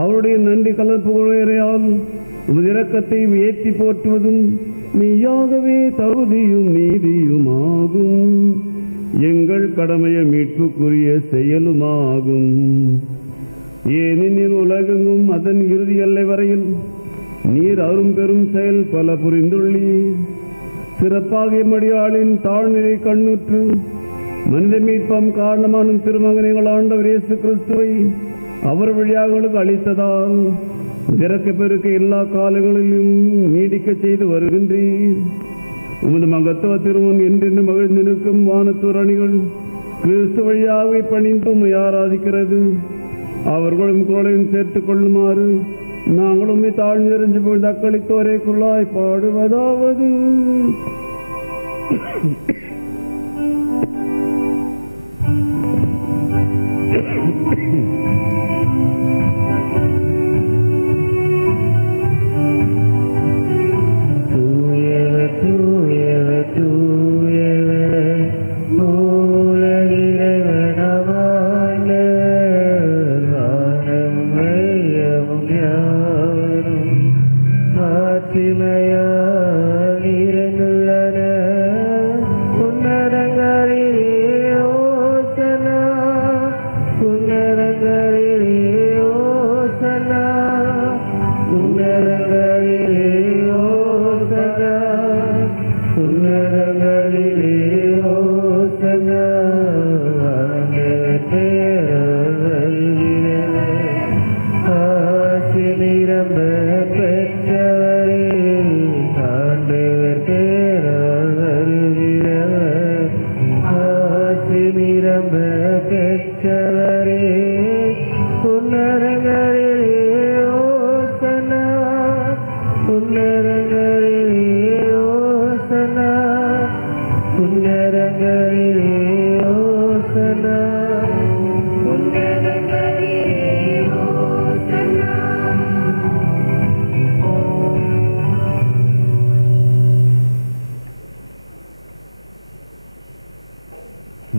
அவருடைய நன்றி கலப்புரையால் உமது இரக்கத்தை ஏற்றி போற்றுவதும் மெய்யாகவே தகுதியும் நீதியுமாகும். எங்கள் கடமையை மீட்புக்குரிய செயலுமாகும். ஏனெனில் உலகெங்கும் அதன் இறுதி எல்லை வரையில் நீர் அரும் பெரும் செயல் பல புரிந்துள்ளீர். சிறப்பாக மடியாளின் தாழ்நிலை கண்ணுற்று மனித மீட்பம் காரணமான திருமகன் எங்கள் ஆண்டவர் இயேசு கிறிஸ்துவை அவர் வழியாக அளித்ததால் இறக்க பெருக்க எல்லா காலங்களிலும் நீடிக்க செய்து வருகின்றீர். உமது மகத்துவ திருமுன் என்றென்று மகிழ்ந்து நிற்கும் வானத்தூர் அணிகள் கிறிஸ்து வழியாக பணிந்து உம்மை ஆராதிக்கிறது. அவர்களும் குரலையும் சேர்த்துக் கொள்ளுமாறு நாங்களும் தாழ்ந்தெறிஞ்சு போய் தக்களித்தோரே குள்ளாய் பாடுவதாவது. உன்னதங்களிலே ஓசனா உன்னத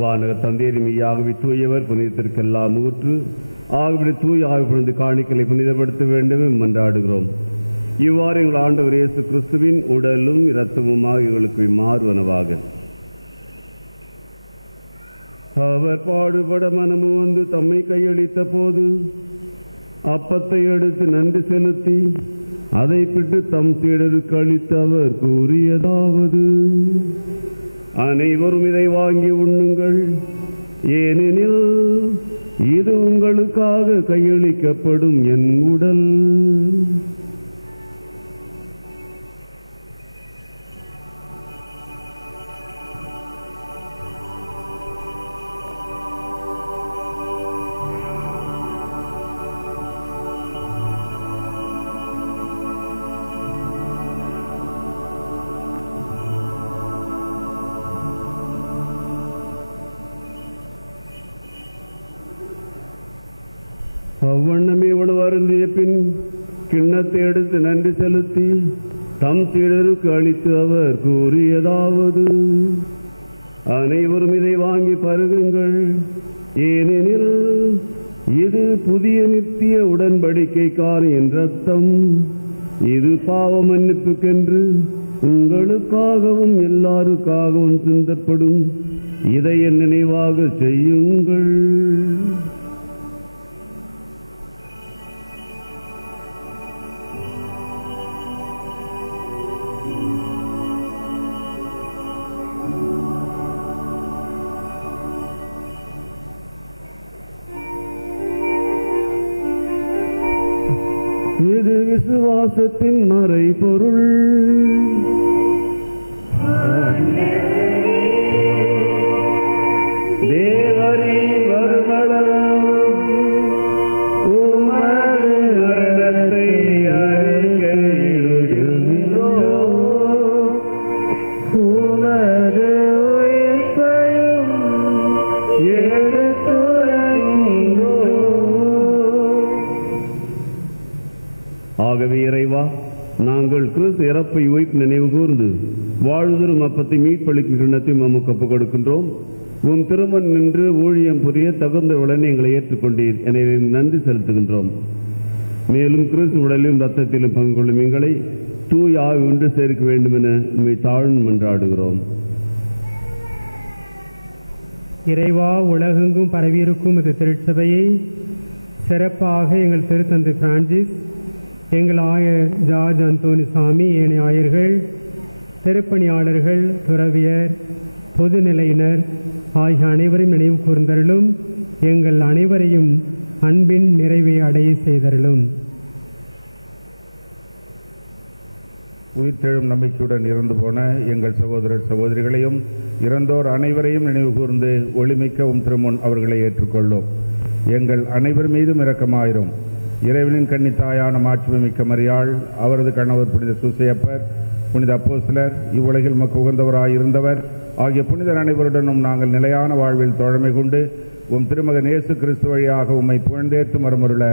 வானக தந்தையருமையாகவே தூயவர் புனிதத்திற்கெல்லாம் ஊற்று ஆகவே தூய் ஆகப்பொழுது காணிக்கலை புனிதப்படுத்த வேண்டும் மன்றாடுகிறோம். இவ்வாறு எங்கள் ஆண்டவர் இயேசு கிறிஸ்துவின் உடலும் இரத்தமுமாக எங்களுக்கு மாறுவனவாக. அவர் பாடுபட மனமு வந்து தம்மை கையளித்த போது அப்பத்தை எடுத்து நன்றி செலுத்தி அதை பிட்டு தம் சீடருக்கு அளித்து அவர் கூறியதாவது: அனைவரும் இதை வாங்கி உண்ணுங்கள், ஏனெனில் இது உங்களுக்காக கையளிக்கப்படும் என் உடல். அவ்வண்ணமே உணவு அருந்திய பின் கிண்ணத்தை எடுத்து நன்றி செலுத்தி தம் சீடருக்கு அளித்து அவர் கூறியதாவது: அனைவரும் இதை வாங்கி பருகுங்கள், ஏனெனில் இது புதிய நித்திய உடன்படிக்கைக்கான என் ரத்தம். இது பாவ மன்னிப்புக்கென்று உங்களுக்காகவும் எல்லாருக்காகவும் சிந்தப்படும். இதை என் நினைவாக செய்யுங்கள். இது விசுவாசத்தின் மறைபொருள். தேவரின் வருமளவும் உமது மரணத்தை அறிக்கையிடுகிறோம், உமது உயிர்ப்பையும் எடுத்துரைக்கிறோம். ஆகவே இறைவா, நாங்கள் கிறிஸ்து இறப்பை உயிர்ப்பு நினைவு கூர்ந்து வாழ்தரும் அப்பத்தை மீட்பளிக்கும் கிண்ணத்தையும் நமக்கு ஒப்புக் கொடுக்கின்றோம். உன் திருமண் நின்று ஊழியம் புரிய தகுந்த உடனே எங்களை ஏற்றுக்கொண்டீர், எனவே நன்றி செலுத்துகின்றோம். மேலும் கிறிஸ்து உடலிலும் ரத்தத்திலும் பங்கு கொள்ளும் எங்களை தூய் ஆவி ஒன்று சேர்க்க வேண்டும் என உண்மை தாழ்ந்து மன்றாடுகிறோம். இறைவா, உலகெங்கும் பரவியிருக்கும் இந்த திருச்சபையை சிறப்பாக எங்கள் திருத்தந்தை பிரான்சிஸ், எங்கள் ஆயர் ஜார்ஜ் அந்தோனி சாமி, ஏனைய ஆயர்கள், திருப்பணியாளர்கள், துறவியர், பொதுநிலையினர் ஆகிய அனைவரையும் நினைவு கூர்ந்தருளும். எங்கள் அனைவரையும் அன்பின் நிறைவை அடைய செய்தருளும். உயிர்த்தெழும் நம்பிக்கையுடன் இறந்து போன எங்கள் சகோதரர் சகோதரிகளையும் இறந்தோர் அனைவரையும் நினைவு கூர்ந்து ஒளிமிக்கவும் திருமுன் அவர்களை ஏற்றுக்கொள்ளும். எங்கள் அனைவர் மீதும் இரக்கமாயிரும். இறைவனின் கன்னித்தாயான மாட்சிமிக்க மரியாள், அவரது கணவர் புனித சூசையப்பர், புனித அப்போஸ்தலர், இவ்வுலகில் மக்கு உகந்தவராய் இருந்தவர் ஆகிய புனிதர் அனைவருடனும் நாங்கள் நிலையான வாழ்வில் தோழமை கொண்டு உம் திருமகன் இயேசு கிறிஸ்து வழியாக உம்மை புகழ்ந்தேற்று மறுமருள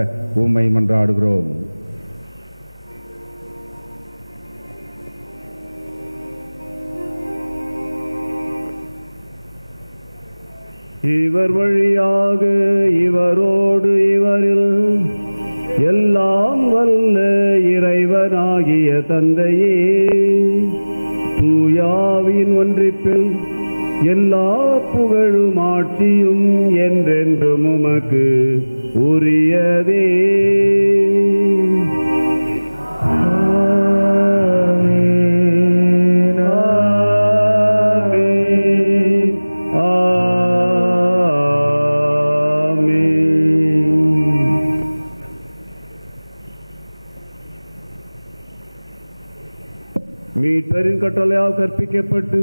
உம்மை மன்றாடுகிறோம். இவர் வழியாக இவரோடு இவரில் எல்லாம் வல்ல இறைவனாகிய தந்தையே, தூயாவின் ஒன்றிப்பில் எல்லா புகழும் ஆட்சியும் என்றென்றும் உமக்கு உரியதே. மீட்பரின் கட்டளையால் கற்பிக்கப்பட்டு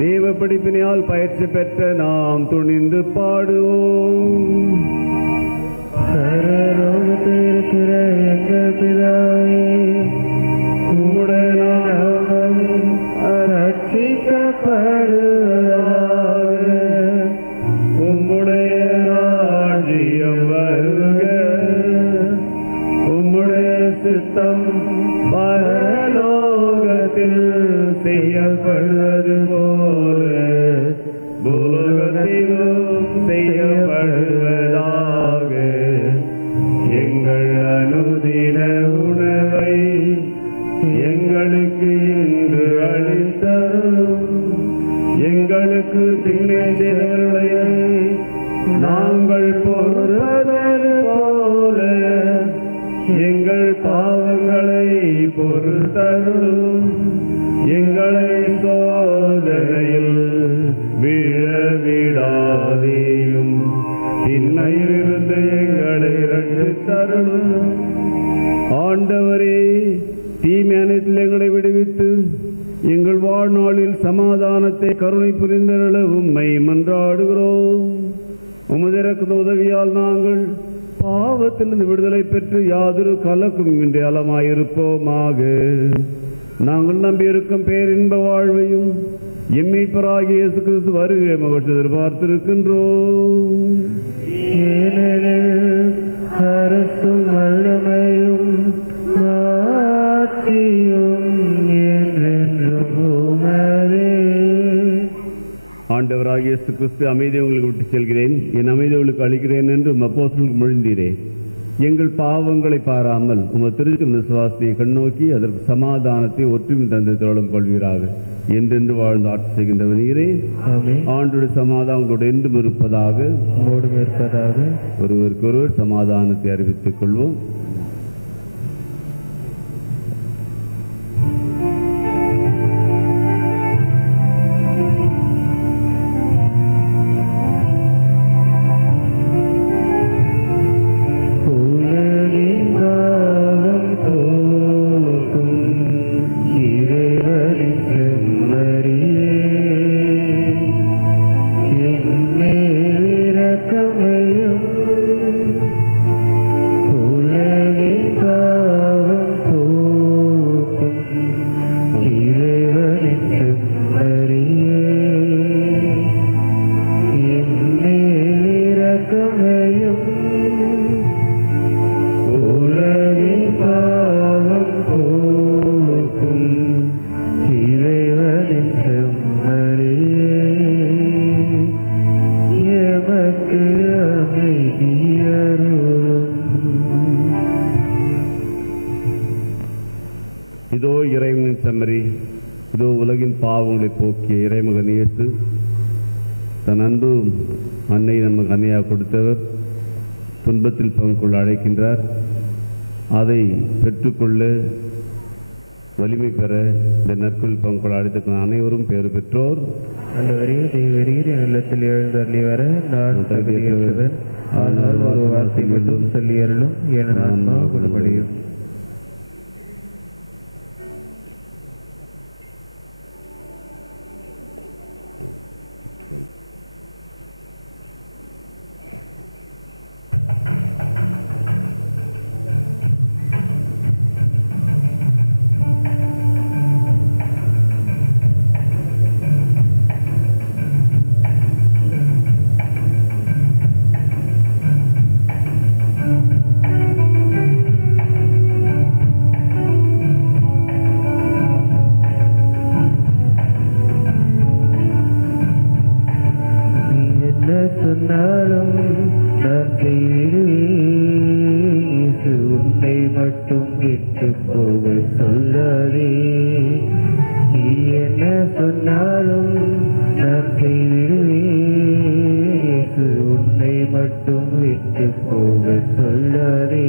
தேவ படிப்பினையால் பயிற்சி பெற்ற நாம் துணிந்து பாடுவோம். சரலோகத்திருக்கிற எங்கள் பிதாவே, உம்முடைய நாமம் ரட்சிக்கப்படுவதாக. உம்முடைய ராஜ்யம் வருக. உம்முடைய சித்தம் பரலோகத்தில் செய்யப்படுவது போல பூலோகத்தில் வாழ்நாளில் சமாதானத்தை கருணை புரிந்தருள உம்மை மன்றாடுகிறோம். உமது இரக்க உதவியால் நாங்கள் பாவத்திலிருந்து விடுதலை பெற்று யாதொரு கலக்கும் இன்றி அலமாயிருப்போமாக. நாங்கள் நம்பியிருக்கும் பேரின்ப வாழ்வையும் எம்மீட்பராகிய இயேசு கிறிஸ்து வருகை மகிழ்ச்சி எதிர்பார்த்திருக்கின்றோம். அரசும் வல்லமையும் மாற்றியும் என்றென்றும் உமதே. ஆண்டவராகிய இயேசு கிறிஸ்து அமைதியை உங்களுக்கு விட்டு செல்கிறேன், என் அமைதியை உங்களுக்கு அளிக்கிறேன் என்று அப்போஸ்தலருக்கு மொழிந்தீரே. எங்கள் பாவங்களை பாராமல் உமது திருச்சம் விசுவாசத்தை கண்ணோக்கி அதற்கு சமாதானத்தை ஒற்றுமை தந்தை தோழம் கொள்வீராக. என்றென்று வாழ்ந்து ஆட்சி செய்கின்றவர் நீரே. ஆண்டுடைய சமாதானம் உங்களோடு என்றும் இருப்பதாக. ஒருவருக்கொருவர் சமாதானத்தை அறிவித்துக் கொள்வோம். இதோ இறைவனின் செம்மறி, இதோ உலகின் பாவங்களை போக்கிய இறைமகன் இயேசு. தன் அன்பு அன்னை நமக்கு அன்னையாக கொடுத்தவர் துன்பத்தில் பங்கு கொள்ள அழைக்கின்றார். அதை பெற்றுக்கொள்ள வலிமை பெற இந்த நற்குள் பங்கு கொள்ள அழைத்த அனைவரும் பேறு பெற்றோர். இல்லத்தில் எழுந்தள்ளி வர நான் தகுதியற்றவன், ஆனால் ஒரு வார்த்தை மட்டும் சொல்லி அருளும், என நான் குணமடையும். சொன்னாலும் நான் செய்திடுவேன், உன்னை மட்டும் விட்டு போக சொல்லாதே. நீ என்ன சொன்னாலும் நான் செய்திடுவேன், உன்னை மட்டும் விட்டு போக சொல்லாதே.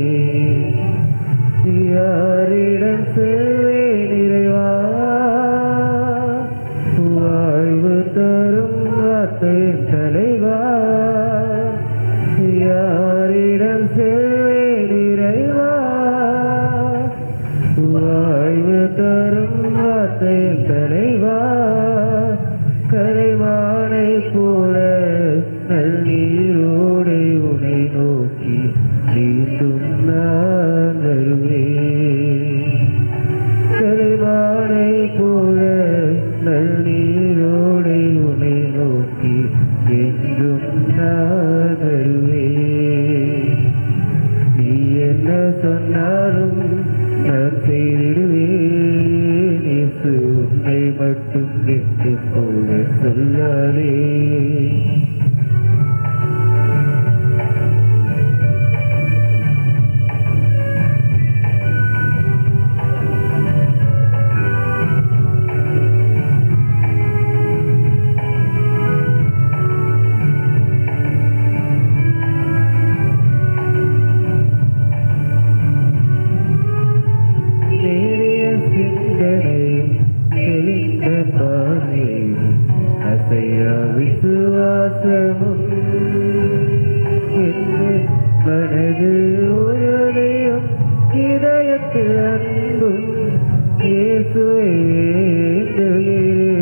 யாரிடம் செல்வேன் இறைவா, வாழ்வு தரும் வார்த்தை தலைவா. யாரிடம் செல்வேன் இறைவா, வாழ்வு தரும் வார்த்தை தலைவா. கரைவானை போல நன்னீரோடை உனை நோக்கி நீந்தும் நான் வருவேன். கரைவானை போல நன்னீரோடை உனை நோக்கி என்றும் நான் வருவேன். நீ என்ன சொன்னாலும் நான் செய்திடுவேன், இயேசு உன்னை மட்டும் விட்டு போக சொல்லாதே. விசுவாசமும் மனது உதயம் இதயத்தில் அன்பும் இயேசுவே வேண்டுகிறேன்.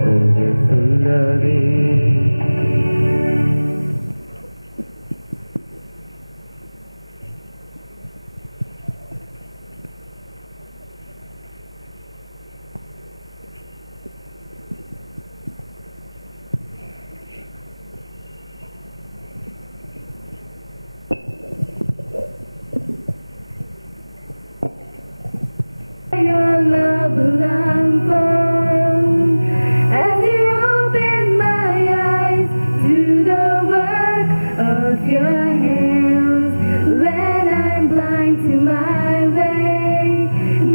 போக சொல்லாதே. Your love will unfold as you open my eyes to the work of your hands. When I'm blind to my way,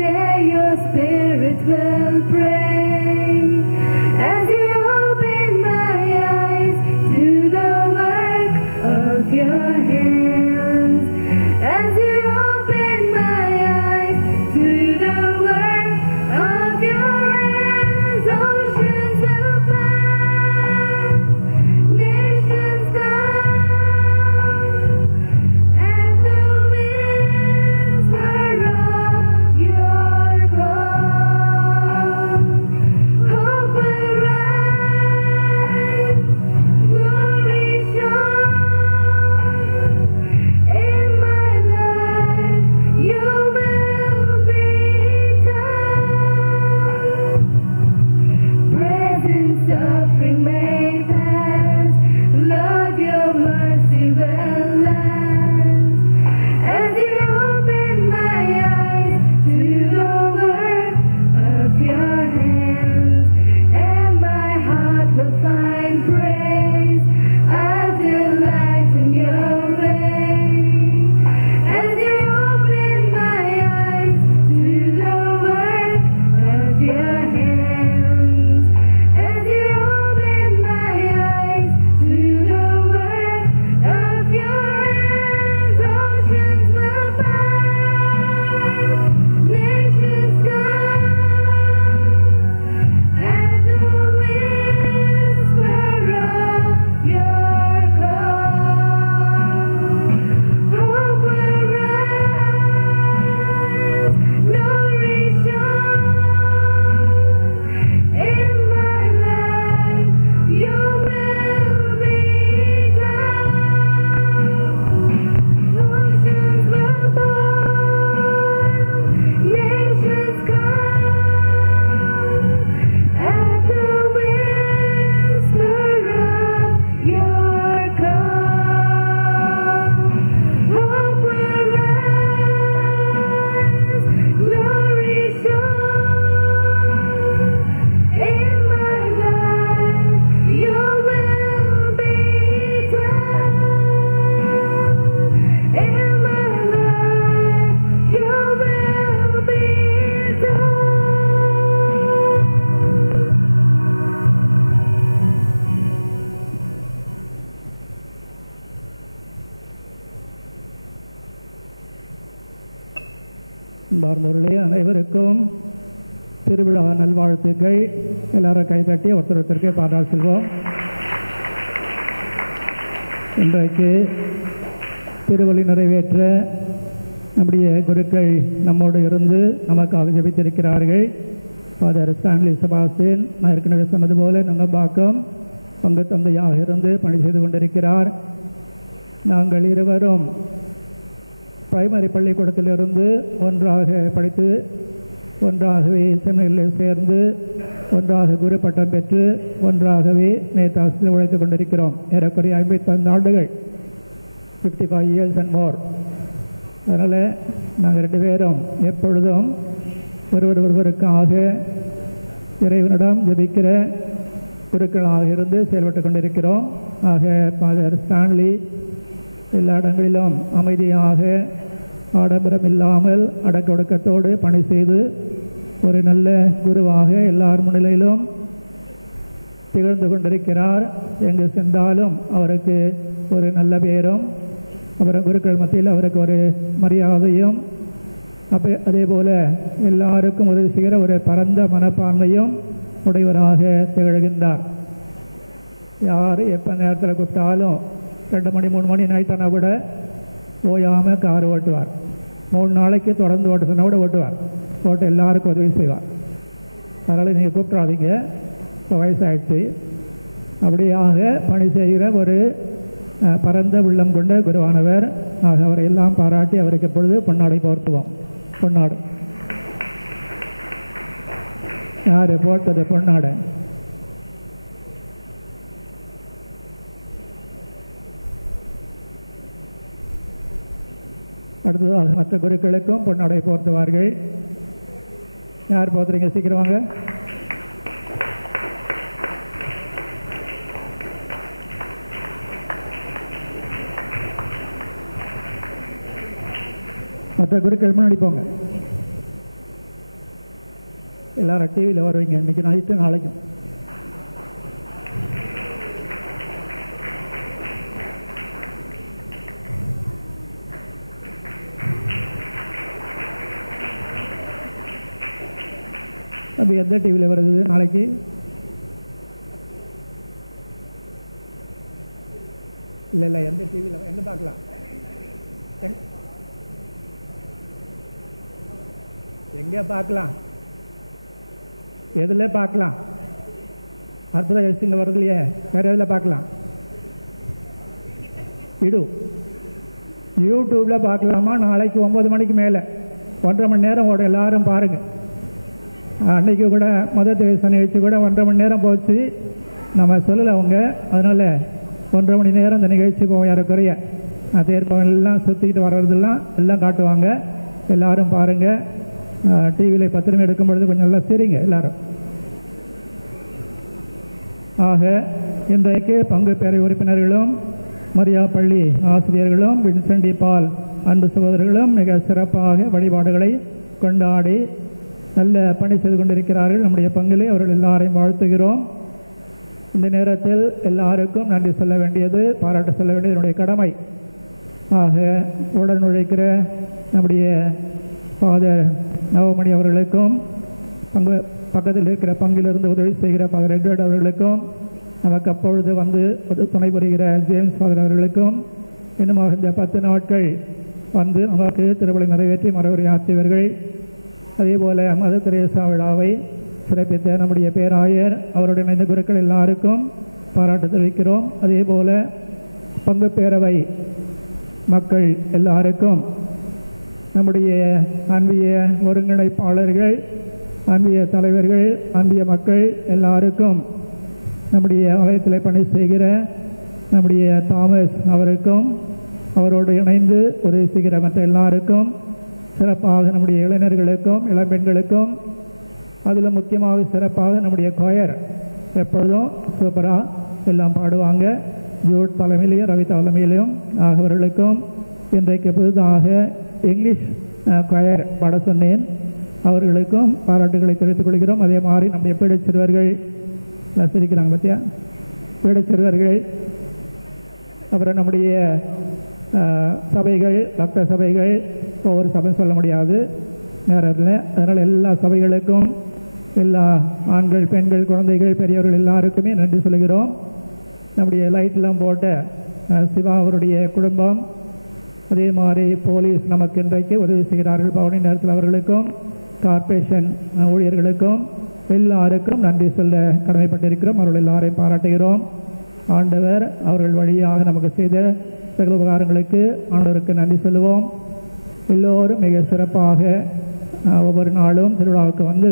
there your spirit will pray. As you open my eyes to the work of your hands, as you open my eyes to the work of your hands, oceans will pass, nations come, and the whisper of your call. Hope will rise, glory shine. In my life, your will be done. Present suffering may pass, Lord, your mercy will last. As you open my eyes to the work of your hands, and my heart will find praise. I'll delight in your way. As you open my eyes to the work of your hands, as you open my eyes to the work of your hands, oceans will pass, nations come, at the whisper of your call. Hope will rise, glory shine. In my life, your will be done. Oceans will boil, nations come, at the whisper of your call. Hope will rise, glory shine. In my life, your will be done. In my life, your will be done. பார்ந்தவர்களே, அனைவருக்கும் திருவிழா நல்வாழ்த்துக்கள். எல்லாரும் கைதட்டி ஒருத்தருக்கு பாராட்டு செல்வோம். இன்றைக்கு திருவள்ளி நிறைவேற்ற நம்முடைய குருக்கள் நம்மோடு இருந்து நமக்காக ஜெபித்திருக்கிறார்கள். ஃபாதர் ஸ்டான்லி செபாஸ்டின், நான் ஏற்கனவே சொன்னது போல நங்கம்பாக்கம் பங்கு தந்தையாக இருந்து பணி செய்து கொண்டிருக்கிறார். நாங்கள் இருவரும் பிரைமரி பள்ளிக்கூடத்திலிருந்து ஒன்றாக படித்து ஒன்றாகவே செமினரில் சேர்ந்து ஒன்றாக குரு பட்டம் பெற்று ஒன்றாகவே மேத்தாசில் உழைத்து கொண்டிருக்கிறோம். ஏறக்குறைய 55 ஆண்டுகள், 55 years and more. அதனால் நாங்கள் 2 பேரும் எப்பொழுதும் ஒருவருக்காக இறைவனிடம் ஜெபிக்கிற குருக்களாக இருந்து செயல்பட்டு கொண்டிருக்கிறோம். ஆக ஃபாதர் ஸ்டான்லி எல்லா இடங்களிலும் அமைதியாக, ஆடம்பரம் இல்லாமல் அடக்க ஒடுக்கத்தோடு பணி செய்து ஒரு நல்ல குருவாக எல்லார் முன்னிலையிலும் திகழ்ந்து கொண்டிருக்கிறார். எங்கு சென்றாலும் அவருக்கு ஒரு நல்ல பேரும், அவர் குருக்கள் மத்தியில் அவருக்கு ஒரு மரியாதையும், அதே போல் எல்லாருக்கும் உதவி செய்கிற ஒரு பரந்த மனப்பான்மையும் உடையவராக திகழ்கின்றார். யார் எப்போ நேரத்தில் கூப்பிட்டாலும் 2 மணி 3 மணி நைட்டானா கூட ஓயாமல் கார் ஓட்டுவார். 3 நாளைக்கு தொடர்ந்து ஓட்ட சொன்னால் கூட ஓட்டுவார். ஓட்ட எல்லாருக்கும் உதவி செய்வார். அதனால் நீங்கள் கூப்பிட்றாதீங்க. வயசாயிடுச்சு. அப்படியாக பணி செய்கிற ஒரு பரந்த உள்ளம் கொண்ட குருவானவர். ஆக அவரை எல்லாம் பாராட்டி அவருக்கு எப்பொழுது பொன்னாடை போர்த்துவோம். பொன்னாடு யார் போட்டது? பொன்னாடை அடுத்ததாக மற்ற குருக்களுக்கும் பொன்னாடை போர்த்துவார்கள். யார் போத்துறீங்க? சீக்கிரம் வாங்க. மற்ற குருக்கள் முன்னாடி போங்க. எல்லாரும் டிவியில் வருவீங்க இன்னைக்கு நைட்டு நாளைக்கும். அப்போ எந்த டிவியில் வருது நாளைக்கு? இல்லை எந்த டிவியில் என்ன பார்க்கலாம்? எங்கே பார்க்கலாம்? எதில் பார்க்கலாம்? அற்புத எஸ்டிங்க வருது இல்லையே, வேறு எதில் பார்க்கலாம்? யூடியூப்பில் பார்க்கலாமா? நாளைக்கு 9 மணிக்கு மேலே 1.5 மணி நேரம் ஓடும். எல்லாரும் பாருங்கள். அன்னைக்கு கூட மதர் தெரேசா நிகழ்ச்சி கூட 1.5 மணி நேரம் போச்சு. நம்ம சொல்லலை அவங்க, அதனால் 1.5 மணி நேரம் இந்த நிகழ்ச்சி போவோம். யாருக்குறைய தேர்ப்பவங்கள்லாம் சுற்றிக்கிட்டு வர்றதெல்லாம் எல்லாம் காட்டுவாங்க. எல்லோரும் பாருங்கள். டிவியில் பத்திரமே எடுக்கும் பொழுது கொஞ்சம் நல்லா சரிங்க எல்லாரும். ஆக இன்றைக்கு பங்கு பேரவை உறுப்பினர்களும் மரியா பள்ளி ஆசிரியர்களும் வின்சென்டி பால் அன்பு சகோதரர்களும் மிக சிறப்பாக வழிபாடுகளை கொண்டாடி நல்ல பணி செய்து கொண்டிருக்கிறார்கள். நம்முடைய பங்கிலே அவர்கள் எல்லாரையும் வாழ்த்துகிறோம். இந்த நேரத்தில் எல்லாருக்கும் நன்றி சொல்ல வேண்டியது, பாராட்டு சொல்ல வேண்டியது என்னுடைய கடமை. ஆக உடன் நுழைக்கிற நம்முடைய ஃபாதர் நவமணி அவர்களுக்கும், பக்கத்தில் இருக்கிற பங்கிலிருந்து உதவி செய்கிற ஃபாதர் எட்வர்ட் அவர்களுக்கும், நமக்கு அப்பொழுது வந்து துணை புரிகிற ஜேம்ஸ் ஃபாதர் அவர்களுக்கும், இன்னுமாக இந்த 10 நாட்கள் வந்து நமக்கு திருவிழை நிறைவேற்றி மறுவுரையாற்றியவர்கள், அதேபோல் மதர் தெரேசா விழாவை சிறப்பித்த நம்முடைய பேராயர் அவருடைய இணைந்த குருக்கள் எல்லாருக்கும் பாராட்டு தெரிவிக்கிறோம். அதேபோல் பங்கு பேரவை மக்கள் எல்லாருக்கும், நம்முடைய அன்பிய ஒருங்கிணைப்பாளர்கள், அன்பிய தலைவர்கள், அன்பிய மக்கள் எல்லாருக்கும், நம்முடைய ஆலயத்தில் பணி செய்கிற நம்முடைய தாமஸ் அவருக்கும், அவரோடு இணைந்து உதவி செய்கிற மற்ற எல்லாருக்கும், சிறப்பாக நம்முடைய இளைஞர்களுக்கும் இளம்பெண்களுக்கும், அதில் முக்கியமாக சிறப்பாக நம்முடைய கொயர் எப்பொழுதும் சூப்பராக எல்லாம் பாடுவாங்க, ஜூட் தலைமையிலையும் ரவி தலைமையிலையும் ஆகவர்களுக்கும், இன்றைக்கு புதிதாக இங்கிலீஷ் கொயர் பாட சொன்னேன் அவர்களுக்கும் பாராட்டுகளை தெரிவித்துக் கொள்கிறோம். அதே மாதிரி நம்முடைய பீடச்சிறுவர்கள் சிரிக்கிறாங்க பற்றியா, பீடச்சிறுவர்கள், அப்புறம் நம்முடைய சபைகள், பக்த சபைகள், ஒவ்வொரு சபை சொல்ல முடியாது நேரத்தில், அதனால் எல்லா சபைகளுக்கும், எல்லா ஆண்கள் பெண்கள் குழந்தைகள் பெரியவர்கள் எல்லாருக்குமே நன்றி சொல்கிறோம். நம்முடைய லைட்லாம் போட்ட சிவா அவருடைய குடும்பம், அதே மாதிரி போலீஸ் நமக்கு இன்றைக்கு உதவி செய்கிறார்கள் பவனி நேரத்தில், அவர்களுக்கும் கார்ப்பரேஷன் ஊழியர்களுக்கும் எல்லாருக்கும் நன்றி சொல்ல கடமைப்பட்டிருக்கிறோம். அவர்கள் எல்லாரையும் பாராட்டுகிறோம். ஆண்டவர் அவர்கள் வழியாக நமக்கு செய்த சகல உபகாரங்களுக்கு ஆண்டவருக்கு நன்றி சொல்லுவோம். எல்லோரும் மிக சிறப்பாக ஒவ்வொரு நாளும் திருவிழாவுக்கு வந்து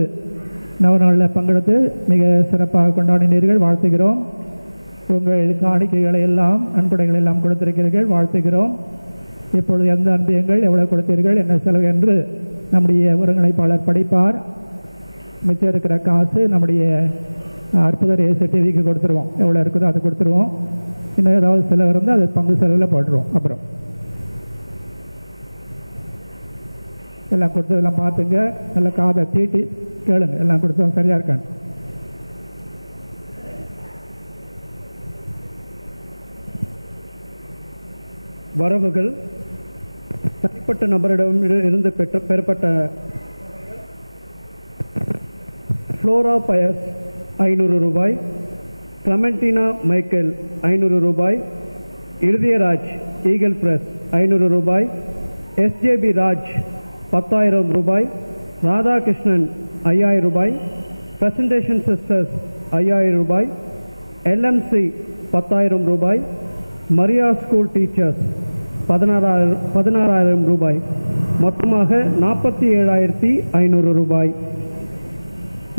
நவநாளில் பங்கெடுத்து மிக சிறப்பாக கொண்டாடினீர்கள், வாழ்த்துகிறோம். உங்கள் காணிக்கைகளை எல்லாம் நன்கொடைகளை எல்லாம் கொடுத்திருக்கிறீர்கள், வாழ்த்துகிறோம். இப்பொழுது எந்த அன்பியங்கள் எவ்வளவு கொடுத்தீர்கள், என்ன செலவு என்று நம்முடைய ஒருங்கிணைப்பாளர் படிப்பார். மிச்சம் இருக்கிற காசு நம்முடைய அற்புதர் ஏசு டிவிக்கு கொடுத்துருவோம், எவ்வளோ இருக்குதோ அதை கொடுத்துருவோம். இன்னும் ஏதாவது செலவு இருந்தால் அது பங்கு செலவில் போட்டுருவோம். அப்புறம் எல்லாம் கொடுத்ததெல்லாம் பார்த்துங்க, நல்லா காதை தீட்டி கேளுங்க, எல்லாம் கொடுத்தோம் சரியாக இருக்காங்க. வரவுகள் தனிப்பட்ட நபரிடம் இருந்து பெறப்பட்ட ஃப்ளோரா பயஸ் 500 ரூபாய், கிளமெண்டினா மைக்கேல் 500 ரூபாய், இருதயராஜ் ஈகல் பிரஸ் 500 ரூபாய், எஸ்ஜேபி ராஜ் 10,000 ரூபாய், ராதாகிருஷ்ணன் 5,000 ரூபாய், பிரசன்டேஷன் சிஸ்டர்ஸ் 5000 ரூபாய், எல்எம்சி 10,000 ரூபாய், மரியா ஸ்கூல் டீச்சர்ஸ் 16,000 ரூபாய், மொத்தமாக 47,500 ரூபாய்.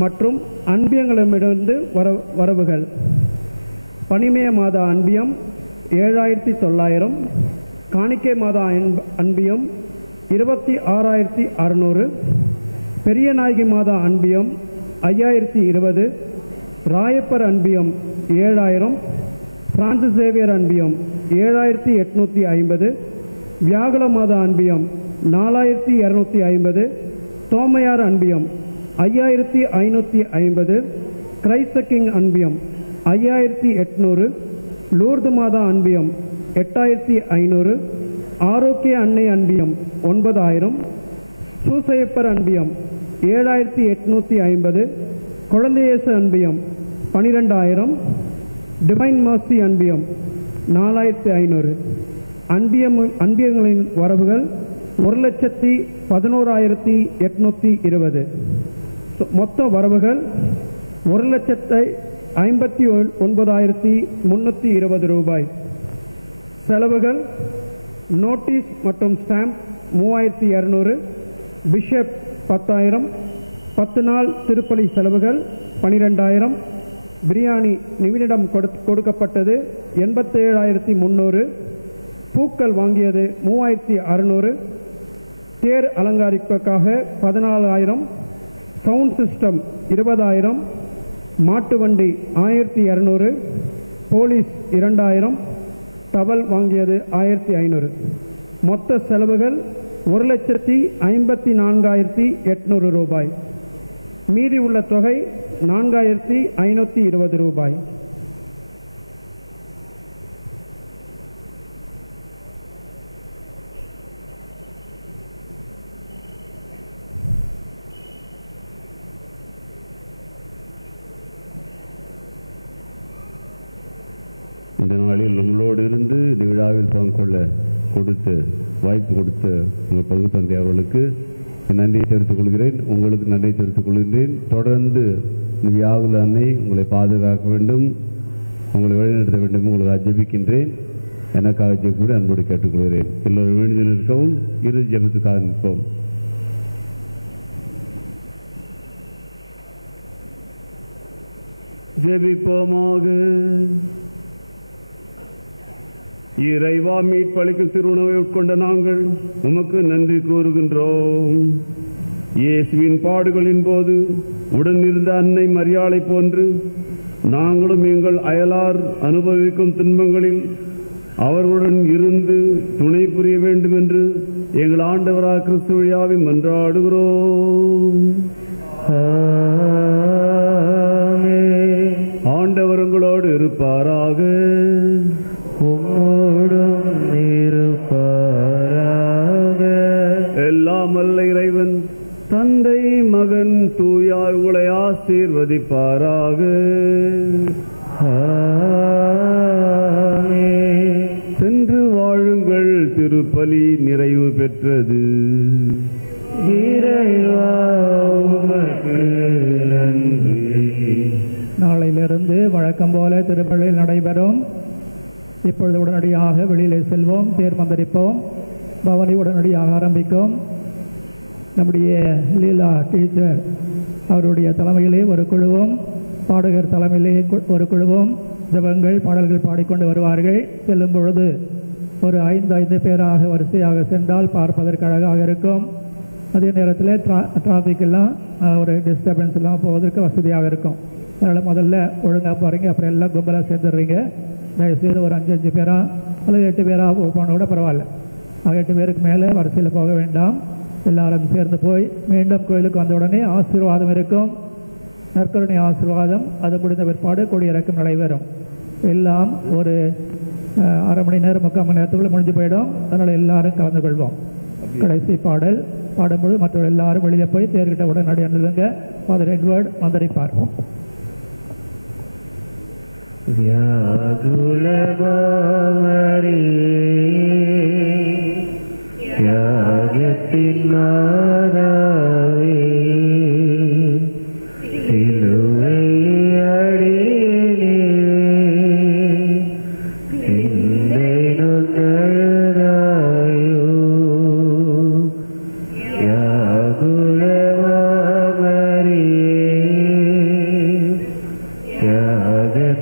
மற்றும் அன்பியங்களிடமிருந்து வரவுகள்: பனிமய மாத அன்பியம் 7,900, காணிக்கை மாத அன்பியம் 26,600, பெரிய நாயகி மாத அன்பியம் 5,020, ராயப்பர் அன்பியம் 7,000, பிரான்சிஸ் சேவியர் அன்பியம் 7,850, வியாகுல மாத அன்பியம் 4,250, தோமையார் அன்பியம் 5,550, கிரைஸ்த கிங் அன்பியம் 5,800, லூர்து மாதா அன்பியம் 8,500, ஆரோக்கிய அன்னை அன்பியம் 9,000, சூசையப்பர் அன்பியம் 7,850, குழந்தையேசு அன்பியம் 12,000, டிவைன் மர்சி அன்பியம் 4,500. அன்பியங்களின் வரவுகள் 1,11,820. மொத்த வரவுகள் 1,59,320 ரூபாய். செலவுகள்: நோட்டீஸ் மற்றும் ஸ்டாம்ப் 3,200, பிஷப் 10,000, 10 நாள் திருப்பலி செலவுகள் 12,000, பிரியாணி நிமிடம் கொடுக்கப்பட்டது 87,300, பூக்கள் வாங்கியது 3,600, தேர் அலங்கரிப்புக்காக 14,000, சவுண்ட் சிஸ்டம் 20,000, மாட்டு வண்டி 1,200, போலீஸ் 2,000, டவல் வாங்கியது 1,500. மொத்த செலவுகள் 1,54,800 ரூபாய். மீதி உள்ள தொகை 4,520 ரூபாய். இந்த நாளில் உங்களோடு இருந்து இந்த விழாவில் பங்கு கொள்ள வாய்ப்பு கொடுத்த உங்கள் பங்கு தந்தை அவர்களுக்கு நன்றியை தெரிவித்துக் கொள்கிறேன். உங்களுக்கு நன்றியை தெரிவித்துக் கொள்கின்றேன். தொடர்ந்து இந்த விழாவில் அன்னை உங்களை பாதுகாக்க வேண்டும், உங்களை வழிநடத்த வேண்டும் உங்களுக்கு ஜெபிக்கின்றேன். எனக்காக ஜெபிக்க அன்போடு கேட்டுக்கொள்கிறேன். எல்லோரும் வேண்டுதல் நிற்கவும், இறுதி ஜெபத்துக்காக நிற்போம். ஜெபிப்போமாக. இறைவா, மீட்பளிக்கும் திருவுணவை உட்கொண்ட நாங்கள் உமக்கு நன்றி கூறுகின்றோம். இயேசுவின் பாடுகளின் போது உடன் இருந்த அன்னை மரியாளை போன்று நாங்களும் எங்கள் அயலார் அனுபவிக்கும் துன்பங்களில் அவர்களுடன் இருந்து துணை புரிய வேண்டும் என்று எங்கள் ஆண்டவராக கிறிஸ்து வழியாவை மன்றாடுகிறோம். ஆண்டவர் உங்களோடு இருப்பாராக. எல்லாம் வல்ல இறைவன் தந்தை, மகன், தூயார் உங்களை ஆசீர்வதிப்பாராக. சென்று வாழுங்கள். திருப்பலி நிறைவு பெற்றது. நாளையிலிருந்து வழக்கம் போல திருப்பலியில் நடைபெறும். இப்பொழுது உடனடியாக வெளியிலே செல்வோம், தேர் மந்திரிப்போம், பவனி உடனடியாக ஆரம்பிக்கும். நம்முடைய லீலா டீச்சர் அவருடைய தலைமையிலே ஒரு குழுவும், பாடகர் தலைமையிலே ஒரு குழுவும் ஜபங்கள் பாடல்கள் பாடிக்கொண்டு வருவார்கள். செல்லும் பொழுது ஒரு 5 பேராக வரிசையாக சென்றால் பார்ப்பதற்கு அழகாக இருக்கும். அதே நேரத்தில் டிராஃபிக்கெல்லாம் ஒரு டிஸ்டர்பன்ஸ் எல்லாம் போவதற்கு வசதியாக இருக்கும். அதனால் முதல்ல ஒழுங்காக போகிறீங்க, அப்புறம் எல்லாம் கும்பலாக சேர்ந்துடுறீங்க. தயவுசெய்து ஒரு 5 பேராக அல்லது 8 பேராக போனால் கூட பரவாயில்ல. 8 பேருக்கு மேலே வரிசையில் போக வேண்டாம். எல்லாரும் சேர்ந்து போய் மீண்டும் கோயிலுக்கு வந்த உடனே ஆசீர்வாதம் இருக்கும், நற்கருணை ஆசீர்வாதம். அது முடிந்த பிற்பாடு கொடியிறக்கம் நடைபெறும். எல்லாம் ஒரு அரை மணி நேரம் 3/4 மணி நேரத்துக்குள்ளே முடிஞ்சு போயிடும். அதனால் எல்லாரும் கலந்து கொள்வோம். கடைசி பாடல் பாடும்பொழுது மற்றவர்கள் எல்லாரும் வெளியே போய் தேர்கிட்ட உடனடி அனுப்புங்க. ஃபாதர் எட்வர்ட் மந்திரிப்பார். தியாகத்தின் மாதாவே, சிலுவை அடி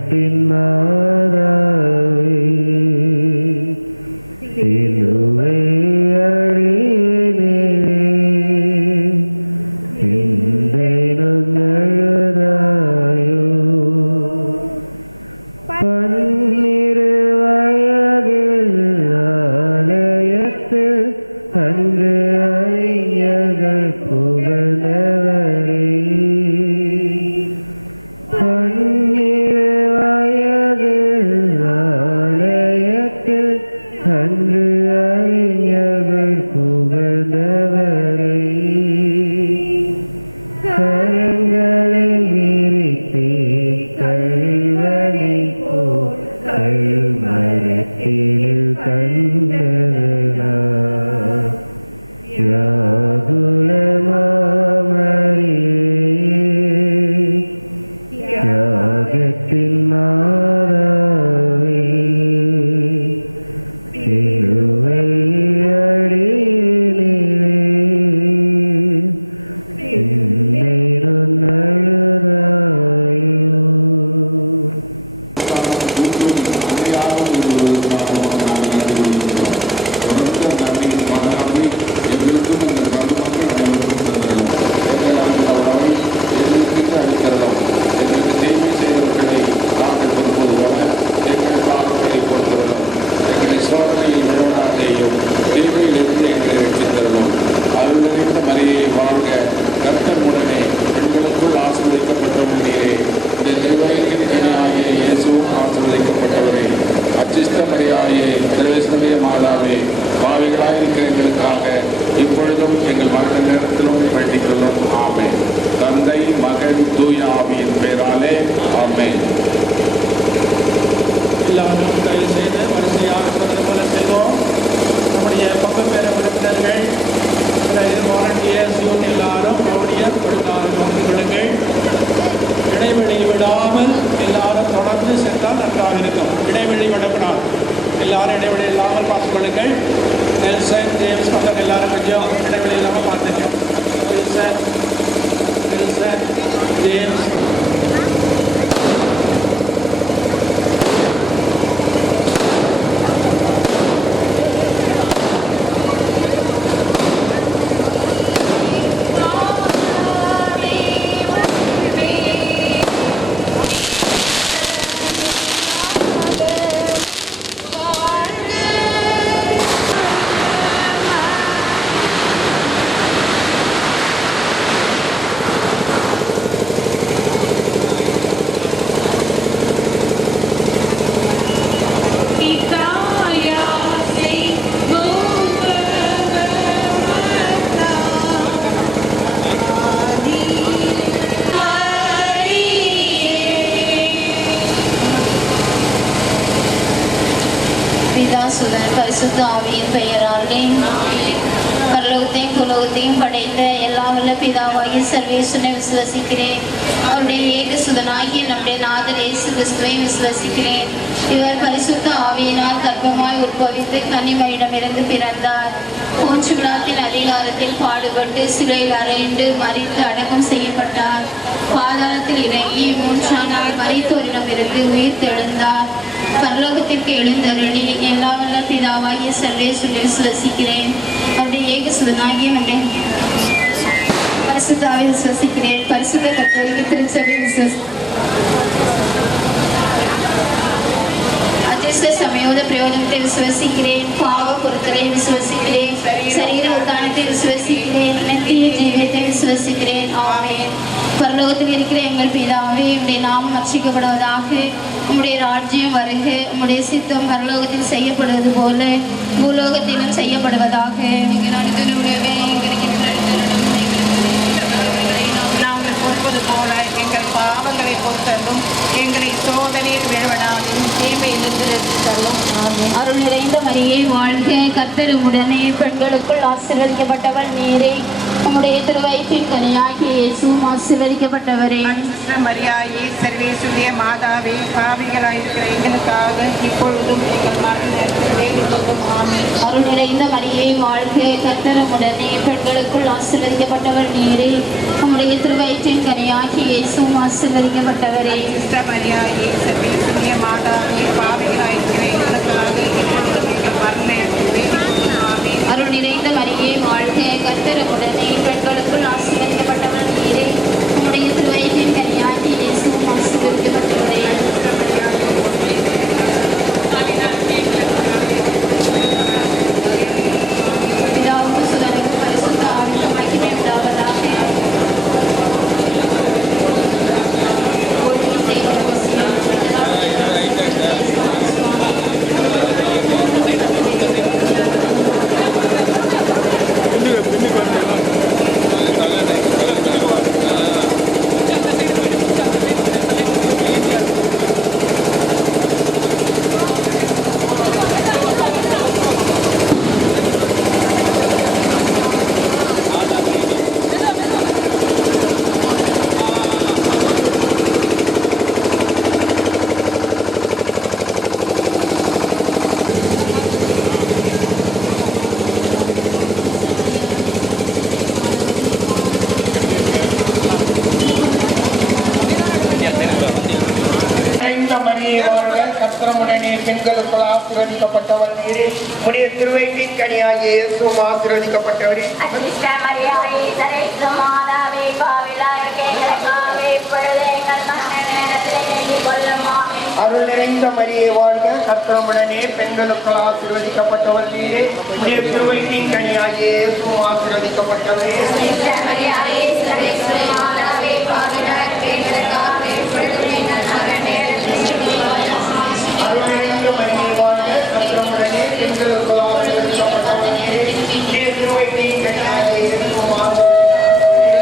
தியாகத்தின் மாதாவே சிலுவை அடியிலே சிந்தை நொந்தழுதாயோ பன்னிரு வயதில் ஆலயத்தில் அங்கு அறிஞர்கள் புகழ்ந்தவரே பன்னிரு வயதில் ஆலயத்தில் அங்கு அறிஞர்கள் புகழ்ந்தவரே கரங்களை விரித்தே கல்வனை போல் கல்மரத்தில் கண்டனா தியாகத்தின் மாதாவே சிலுவை அடியிலே சிந்தை நொந்தழுதாயோ தொடர்ந்த நன்மையின் பாதுகாப்பை எங்களுக்கும் எங்கள் பந்து மக்கள் அனைவருக்கும் தந்திரணும் எங்களுக்கு அளிக்கிறதும் எங்களுக்கு தேவை செய்வர்களை நாங்கள் விரும்புவதோட எங்கள் பாவங்களை பொறுத்தவரும் எங்களை சோதனையில் விரோடாதையும் தேவையிலிருந்து எங்களை ரட்சித்தரணும் அருள்நிறைந்த மலையை வாழ்க கர்த்தமுடனே எங்களுக்குள் ஆசீர்வதிக்கப்பட்டவன் நீரே இந்த நிர்வாகியின் கனியாகிய இயேசுவும் ஆசீர்வதிக்கப்பட்டவரே அச்சிஷ்டமடையாகிய பிரவேசமய மாதாவே பாவிகளாக இருக்கிறவர்களுக்காக இப்பொழுதும் எங்கள் மகன் நேரத்திலும் வேண்டிக் கொள்ளும் ஆமே தந்தை மகன் தூய ஆவியின் பெயராலே ஆமே இடைவெளி விடாமல் எல்லாரும் தொடர்ந்து சென்றால் நன்றாக இருக்கும். இடைவெளி விடப்படாது. எல்லாரும் இடைவெளி இல்லாமல் பார்த்துக் கொள்ளுங்கள். நெல்சன் ஜேம்ஸ் மக்கள் எல்லாரும் கொஞ்சம் இடைவெளி இல்லாமல் பார்த்துங்க. நெல்சன் ஜேம்ஸ் பிதாசுதன் பரிசுத்த ஆவியின் பெயராலே பரலோகத்தையும் புலோகத்தையும் படைத்த எல்லா வல்ல பிதாவாகிய சர்வேஸ்வரனை விசுவசிக்கிறேன். அவருடைய ஏக சுதனாகிய நம்முடைய நாதர் இயேசு கிறிஸ்துவை விசுவசிக்கிறேன். இவர் பரிசுத்த ஆவியினால் கர்ப்பமாய் உற்பவித்து கன்னிமரிடமிருந்து பிறந்தார். போன்று விழாத்தின் அதிகாரத்தில் பாடுபட்டு சிலுவையில் அறைந்து மரித்து அடக்கம் செய்யப்பட்டார். பாதாளத்தில் இறங்கி மூன்றாம் நாள் மரித்தோரிடமிருந்து உயிர் தெழுந்தார். பரலோகத்திற்கு எழுந்தருளி எல்லா வல்ல பிதாவாகிய சர்வேஸ்வரனை விசுவசிக்கிறேன். அவருடைய ஏக சுதனாகிய நம்முடைய பரிசுத்தாவை விசுவசிக்கிறேன். பரிசுத்த கத்தோலிக்க திருச்சபை அதிர்ஷ்ட சமயோத பிரயோஜனத்தை விசுவசிக்கிறேன். பாவ பொருத்தலை விசுவசிக்கிறேன். சரீர உத்தானத்தை விசுவசிக்கிறேன். நித்திய ஜீவியத்தை விசுவசிக்கிறேன். ஆமென். பரலோகத்தில் இருக்கிற எங்கள் பிதாவே, உம்முடைய நாமம் அர்ச்சிக்கப்படுவதாக. உம்முடைய ராஜ்யம் வருக. உம்முடைய சித்தம் பரலோகத்தில் செய்யப்படுவது போல பூலோகத்திலும் செய்யப்படுவதாக. நாங்கள் பொறுப்பது போல எங்கள் பாவங்களை பொறுத்தலும் எங்களை சோதனையில் விழவிடாதும் தீமையிலிருந்து ரட்சித்தலும். அருள் நிறைந்த மரியே வாழ்க, கர்த்தர் உடனே பெண்களுக்குள் ஆசீர்வதிக்கப்பட்டவள் நீரே. உம்முடைய திருவயிற்றின் கனியாகிய இயேசுவும் ஆசீர்வதிக்கப்பட்டவரே. மரியாயே சர்வேசுடைய மாதாவே, பாவிகளாயிருக்கிற எங்களுக்காக இப்பொழுதும் எங்கள் மரண நேரத்தில் வேண்டிக் கொள்ளும். ஆமென். அருள் நிறைந்த மரியே வாழ்க, கர்த்தருமுடனே பெண்களுக்குள் ஆசீர்வதிக்கப்பட்டவர் நீரே. உம்முடைய திருவயிற்றின் கனியாகி இயேசுவும் ஆசீர்வதிக்கப்பட்டவரே. மரியாயே சர்வேசுடைய மாதாவே பாவிகளாயிருக்கிற எங்களுக்காக இப்பொழுதும் அருள் நிறைந்த மரியே வாழ்க, கர்த்தருமுடனே பெண்களுக்குள் ஆசீர்வதிக்கப்பட்டவர் நீரே. உம்முடைய திருவயிற்றின் கனியாகி இயேசுவும் ஆசீர்வதிக்கப்பட்டவரே. பிதாவுக்கும் சுதனுக்கும் பரிசுத்த ஆவிக்கும் மகிமை உண்டாவதாக. கர்த்தருமுடனே பெண்களுக்குள் ஆசீர்வதிக்கப்பட்டவர் நீரே. உம்முடைய திருவயிற்றின் கனியாகிய இயேசுவும் ஆசீர்வதிக்கப்பட்டவரே. அருள் நிறைந்த மரியே வாழ்க, கர்த்தருமுடனே பெண்களுக்குள் ஆசீர்வதிக்கப்பட்டவர் நீரே. உம்முடைய திருவயிற்றின் கனியாகிய இயேசுவும் ஆசீர்வதிக்கப்பட்டவரே. அருள் நிறைந்த மரியே வாழ்க, கர்த்தருமுடனே பெண்களுக்குள் ஆசீர்வதிக்கப்பட்டவர் நீரே. உம்முடைய திருவயிற்றின் கனியாகிய இயேசுவும் ஆசீர்வதிக்கப்பட்டவரே.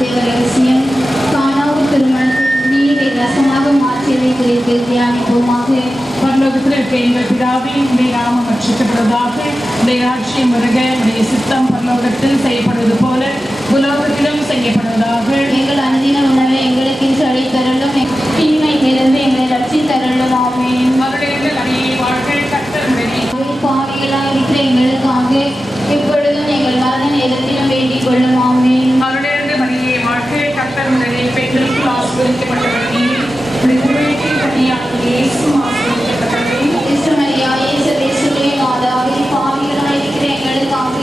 தேவ ரகசியம் காணாவூர் திருமணத்தில் நீரை ரசமாக மாற்றியதை குறித்து தியானிப்போமாக. பரலோகத்தில் இருக்க எங்கள் பிதாவே, உடைய நாமம் ரட்சிக்கப்படுவதாக, உடைய ராஜ்யம் வருக, உடைய சித்தம் பரலோகத்தில் செய்யப்படுவது போல உலோகத்திலும் செய்யப்படுவதாக. எங்கள் அனுதின உணவை எங்களுக்கு இன்று அளித்தருளும், தீமையிலிருந்து எங்களை ரட்சித்தருளும். ஆமென். மறுபடியும் மரியே வாழ்க, கர்த்தர் உடனே பாவிகளாய் இருக்கிற எங்களுக்காக இப்பொழுதும் எங்கள் மரண நேரத்திலும் வேண்டிக் கொள்ளும். ஆமென். மறுபடியும் மரியே வாழ்க, கர்த்தர் உடனே பெண்களுக்கு ஆசீர்வதிக்கப்பட்டவர் நீர், உடைய திருவயிற்றின் கனியாகிய இயேசு ஆசீர்வதிக்கப்பட்டவரே. இயேசு மரியாயே சர்வேசுடைய மாதாவே, பாவிகளாய் இருக்கிற எங்களுக்காக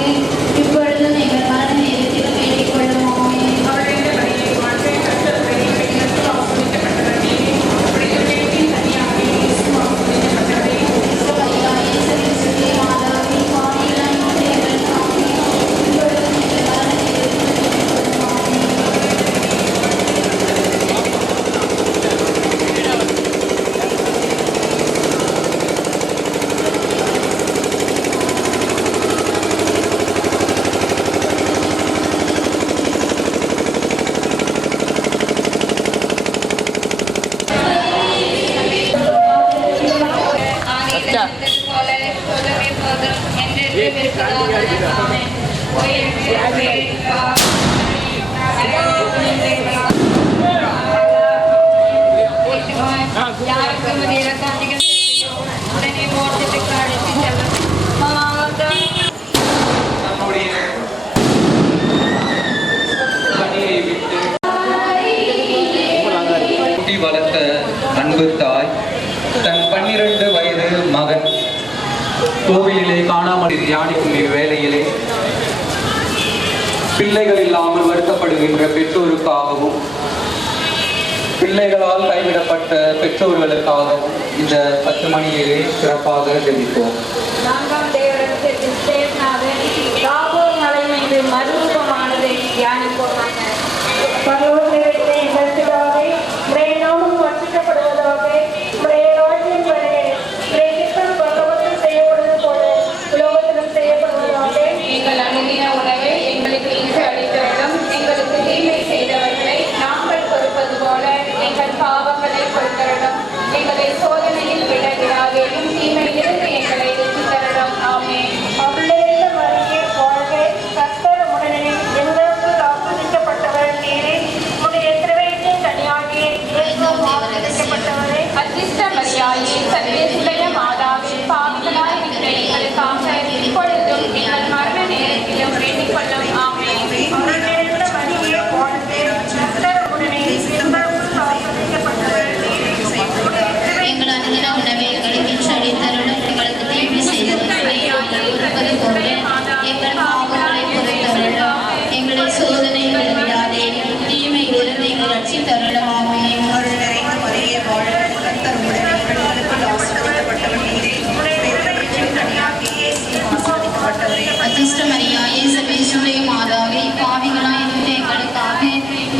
இப்பொழுதும் எங்கள் மரண நேரத்திலும் வேண்டிக் கொள்ளும். ஆமென். மறுபடியும் மரியே வாழ்க, கர்த்தர் உடனே பெண்களுக்கு ஆசீர்வதிக்கப்பட்டவர் நீர், உடைய திருவயிற்றின் கனியாகிய இயேசு ஆசீர்வதிக்கப்பட்டவரே. இயேசு மரியாயே சர்வேசுடைய மாதாவே, பாவிகளாய் இருக்கிற எங்களுக்காக இப்பொழுதும் எங்கள் மரண நேரத்திலும் வேண்டிக் கொள்ளும். ஆமென். வளர்த்த அன்பு தாய் தன் 12 வயது மகன் கோவிலிலே காணாமல் தியானிக்கும் இவ்வேளையிலே பிள்ளைகள் இல்லாமல் வருத்தப்படுகின்ற பெற்றோருக்காகவும் பிள்ளைகளால் கைவிடப்பட்ட பெற்றோர்களுக்காகவும் இந்த 10 மணியிலே சிறப்பாக ஜெபிப்போம். மாதாவே, பாவிகளாய் இருக்கிற எங்களுக்காக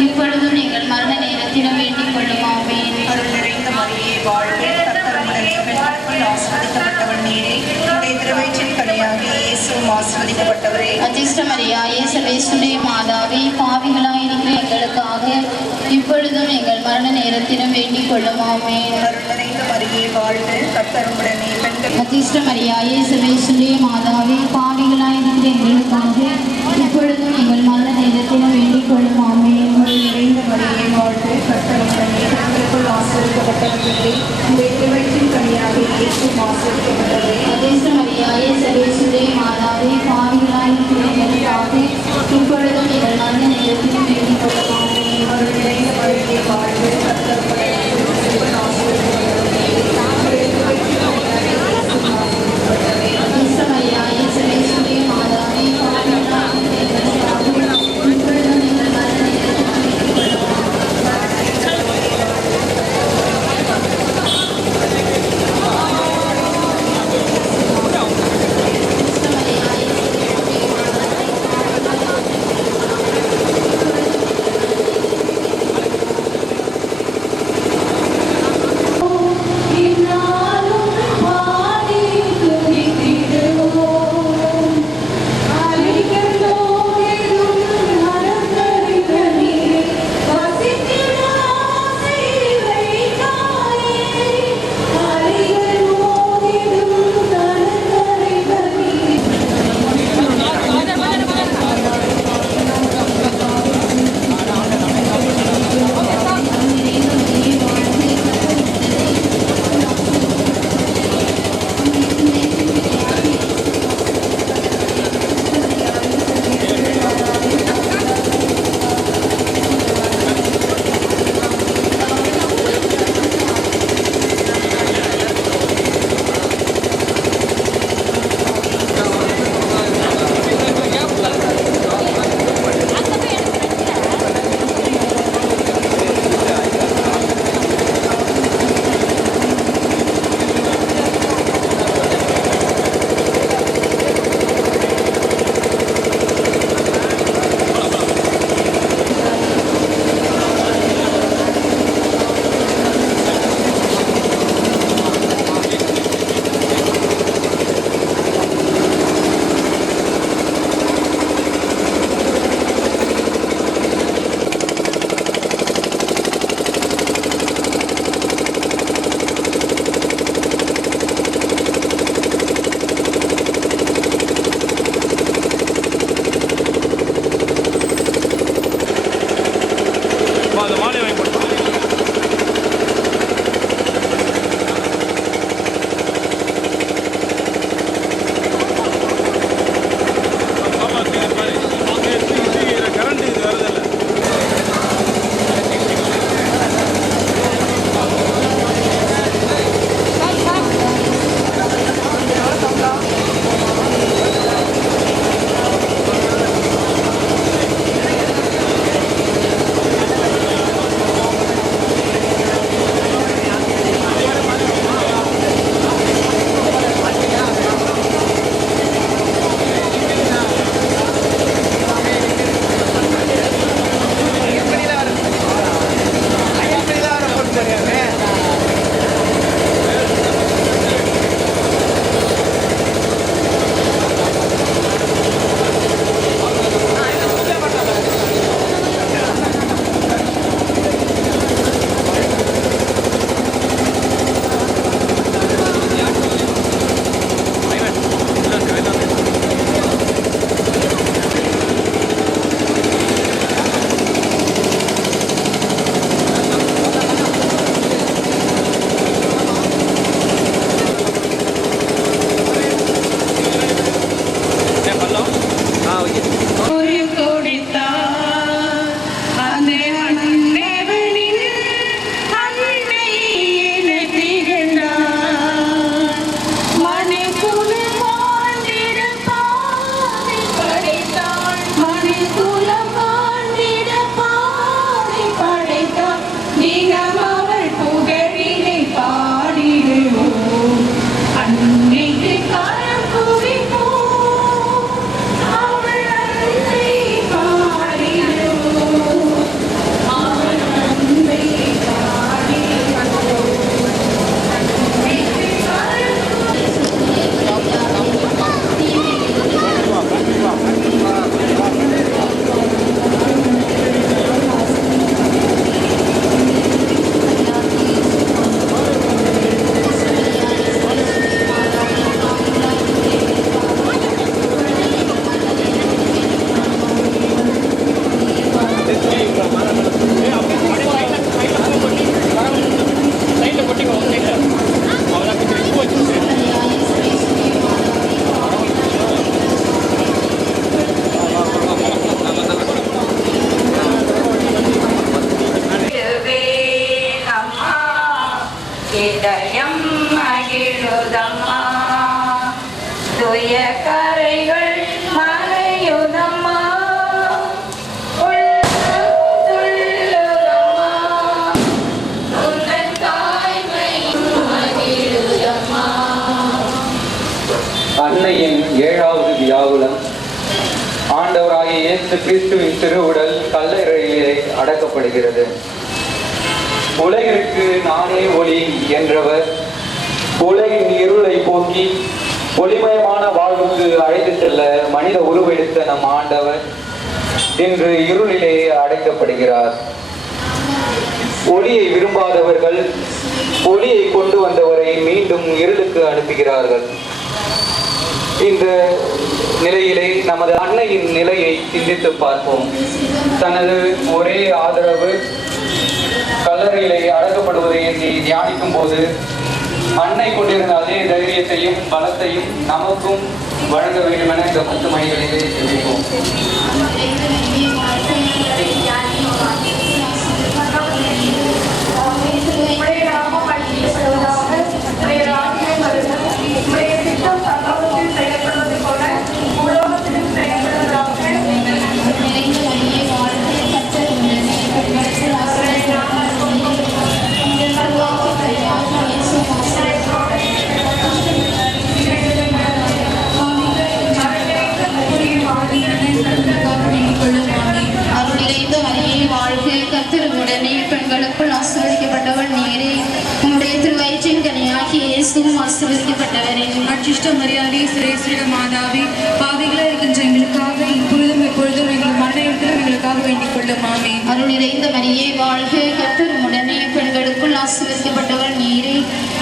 இப்பொழுதும் எங்கள் மரண நேரத்திலும் வேண்டிக் கொள்ளும். ஆமென். அருள் நிறைந்த மரியே வாழ்க, கர்த்தர் உடனே பெண்களுக்குள் ஆசீர்வதிக்கப்பட்டவள் நீரே, உம்முடைய திருவயிற்றின் கனியாகிய இயேசுவும் ஆசீர்வதிக்கப்பட்டவரே. அதிர்ஷ்ட மரியாயே சர்வேசுடைய மாதாவே, பாவிகளாய் இருக்கிற எங்களுக்காக இப்பொழுதும் எங்கள் மரண நேரத்திலும் வேண்டிக் கொள்ளும். ஆமென். அருள் நிறைந்த மரியே வாழ்க, கர்த்தர் உடனே பெண்கள் அதிர்ஷ்ட மரியாயே சர்வேசுடைய மாதாவே, பாவிகளாய் இருக்கிற எங்களுக்காக இப்பொழுதும் எங்கள் மரண நேரத்திலும் வேண்டிக் கொள்ளும். ஆமென். அருள் நிறைந்த மரியே வாழ்க, கர்த்தர் உடனே பெண்களுக்குள் ஆசீர்வதிக்கப்பட்டவள் நீரே, உம்முடைய திருவயிற்றின் கனியாகிய இயேசுவும் ஆசீர்வதிக்கப்பட்டவரே. அதிர்ஷ்ட மரியாயே சர்வேசுடைய மாதாவே, பாவிகளாய் இருக்கிற எங்களுக்காக இப்பொழுதும் எங்கள் மரண நேரத்திலும் வேண்டிக் கொள்ளும். ஆமென். அருள் நிறைந்த மரியே வாழ்க, கர்த்தர் உடனே பெண்களுக்குள் ஆசீர்வதிக்கப்பட்டவள் நீரே, அதிர்ஷ்ட மரியாயே சர்வேசுடைய மாதாவே, பாவிகளாய் இருக்கிற எங்களுக்காக இப்பொழுதும் அந்த மாலை வாங்கி போட்டு பாப்பா பாரு கரண்ட் இது வரதில்லை. ஒரு கொடித்தார் அந்த அன்னவனின் அன்னை திகழ்ந்தார் மணிக்குலம் வாழ்ந்திட பாதை படைத்தாள் மணிக்குலம் வாழ்ந்திட பாதை படைத்தாள் தினம் அவள் புகழினை பாடிடுவோம் அன்னைக்கு கரம் குவிப்போம் இதயம் மகிழுதம்மா துய கரைகள் மறையுதம்மா அன்னையின் 7வது வியாகுலம். ஆண்டவராகிய இயேசு கிறிஸ்துவின் திருவுடல் கல்லறையிலே அடக்கப்படுகிறது. உலகிற்கு நானே ஒளி என்றவர் உலகின் இருளை போக்கி ஒளிமயமான வாழ்வுக்கு அழைத்து செல்ல மனித உருவெடுத்த நம் ஆண்டவர் இன்று இருளிலே அடைக்கப்படுகிறார். ஒளியை விரும்பாதவர்கள் ஒளியை கொண்டு வந்தவரை மீண்டும் இருளுக்கு அனுப்புகிறார்கள். இந்த நிலையிலே நமது அன்னையின் நிலையை சிந்தித்து பார்ப்போம். தனது ஒரே ஆதரவு கல்லறையிலே அடக்கப்படுவதை தியானிக்கும் போது அன்னை கொண்டிருந்த அதே தைரியத்தையும் பலத்தையும் நமக்கும் வழங்க வேண்டும் என இந்த முத்து மையங்களிலே தெரிவிப்போம். பெண்களுக்குள் ஆசீர்வதிக்கப்பட்டவள் நீரே. உம்முடைய திருவயிற்றின் கனியாகிய இயேசுவும் ஆசீர்வதிக்கப்பட்டவரே. அச்சிஷ்ட மரியாதை சிரேஸ்வர மாதாவே, பாவிகளாக இருக்கின்ற எங்களுக்காக இப்பொழுதும் எப்பொழுதும் எங்கள் மரண நேரத்திலும் எங்களுக்காக வேண்டிக் கொள்ளும். ஆமென். அருள் நிறைந்த மரியே வாழ்க, கர்த்தர் உம்முடனே. பெண்களுக்குள் ஆசீர்வதிக்கப்பட்டவள் நீரே.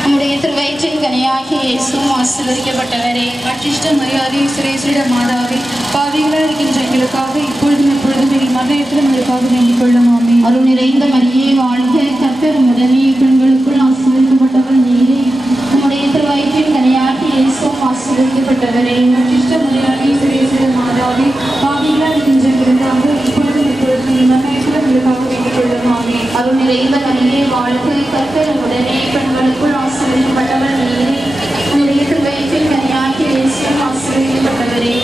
உம்முடைய திருவயிற்றின் கனியாகிய இயேசுவும் ஆசீர்வதிக்கப்பட்டவரே. அச்சிஷ்ட மரியாதை சிரேஸ்வர மாதாவே, பாவிகளாக இருக்கின்ற எங்களுக்காக இப்பொழுதும் எப்பொழுதும் எங்கள் மரண நேரத்திலும் எங்களுக்காக வேண்டிக் கொள்ளும். ஆமென். அருள் நிறைந்த மரியே வாழ்க, கர்த்தர் உடனே பெண்களுக்குள் ஆசீர்வதிக்கப்பட்டவர் நீரே. உம்முடைய திருவயிற்றின் கனியாகிய இயேசுவும் ஆசீர்வதிக்கப்பட்டவரே. மரியாதை சிறேசிட மாதாவி பாவிகளாய் இருக்கின்ற எங்களுக்காக இப்பொழுதும் எப்பொழுதும் மரணத்திலும் எங்களுக்காக வேண்டிக் கொள்ளும். ஆமென். அருள் நிறைந்த மரியே வாழ்க, கர்த்தர் உடனே பெண்களுக்குள் ஆசீர்வதிக்கப்பட்டவர் நீரே. உம்முடைய திருவயிற்றின் கனியாகிய இயேசுவும் ஆசீர்வதிக்கப்பட்டவரே.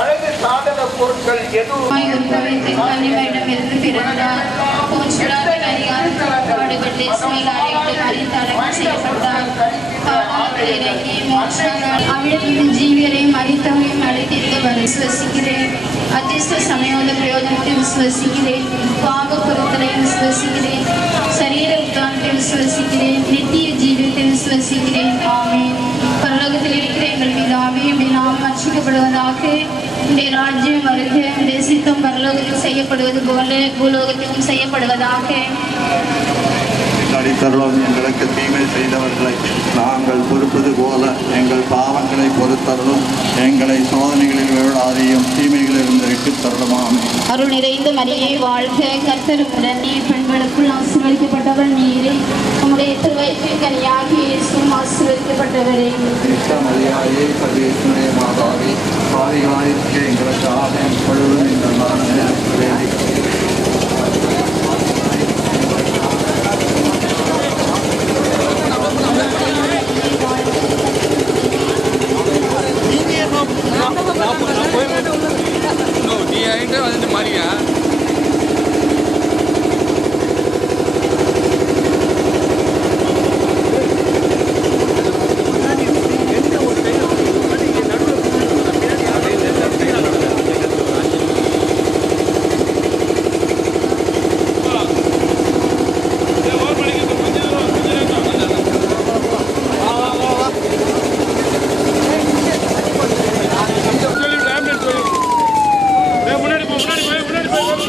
அழகு சாதன பொருட்கள் எதுவும் ஜீவியரை மறித்தவரையும் அழைத்திருக்க விசுவசிக்கிறேன். அதிர்ஷ்ட சமயோத பிரயோஜனத்தை விசுவசிக்கிறேன். பாகபுரத்தை விசுவசிக்கிறேன். சரீர உத்தானத்தை விசுவசிக்கிறேன். நித்திய ஜீவியத்தை விசுவசிக்கிறேன். ஆமென். பரலோகத்தில் இருக்கிற எங்கள் பிதாவே, உம்முடைய நாமம் அர்ச்சிக்கப்படுவதாக. உம்முடைய ராஜ்யம் வருக. உம்முடைய சித்தம் பரலோகத்தில் செய்யப்படுவது போல பூலோகத்திலும் செய்யப்படுவதாக. அடித்தருளும். எங்களுக்கு தீமை செய்தவர்களை நாங்கள் பொறுப்பது போல எங்கள் பாவங்களை பொறுத்தருளும். எங்களை சோதனைகளில் விழாதையும் தீமைகளிலிருந்து விட்டுத் தருளுமாம். அருள் நிறைந்த மரியே வாழ்க, கர்த்தர் உடனே பெண்களுக்குள் ஆசீர்வதிக்கப்பட்டவர் நீரே. உம்முடைய திருவயிற்றின் கனியாகிய இயேசுவும் ஆசீர்வதிக்கப்பட்டவரே. மரியாதையே சர்வேஸ்வரே மாதாவே, பாவிகளாயிருக்க எங்களுக்காக எப்பொழுதும் எங்கள் மரண நேரத்தில் வேண்டிக் நீ என்கிட்ட வந்து மாறியா முன்னாடி போ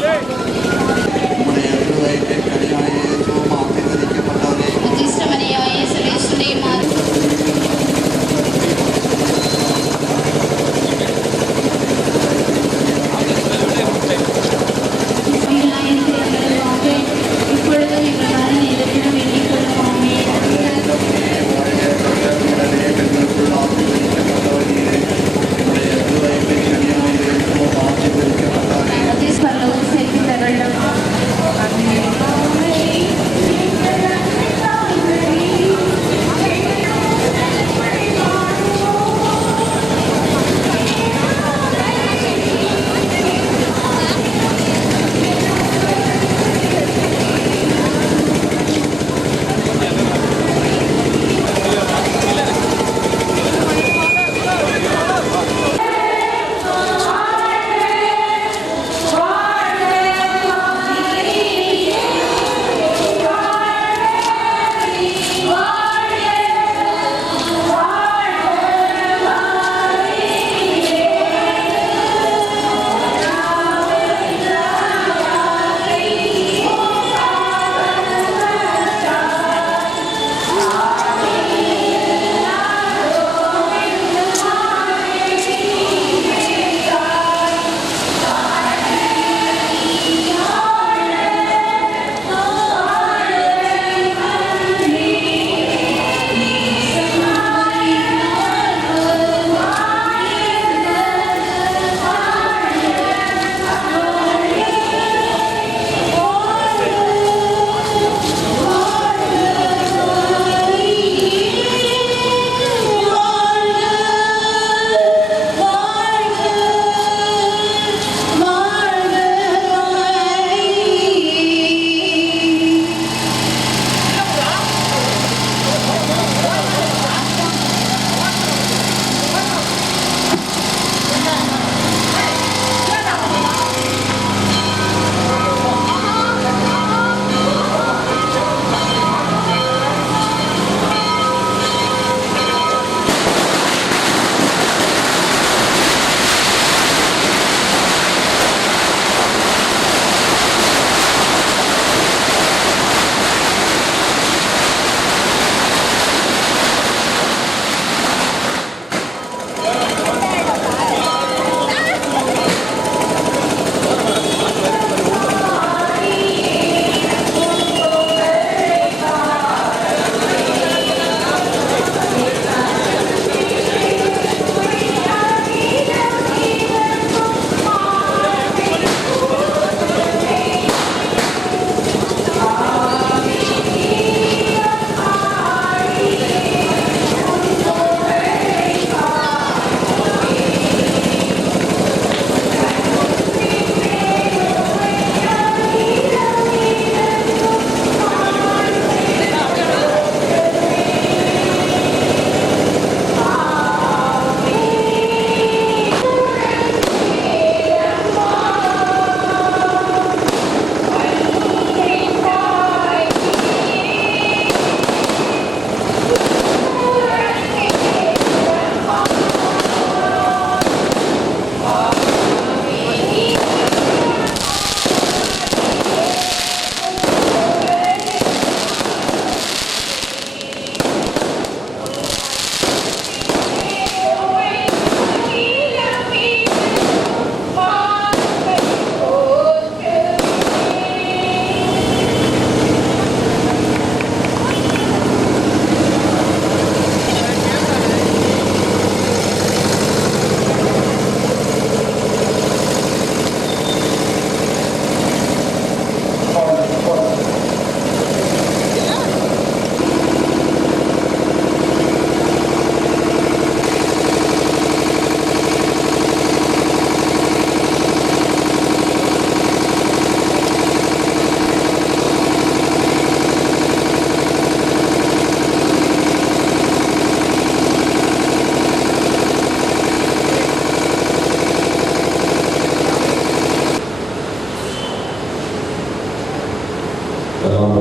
எல்லாம்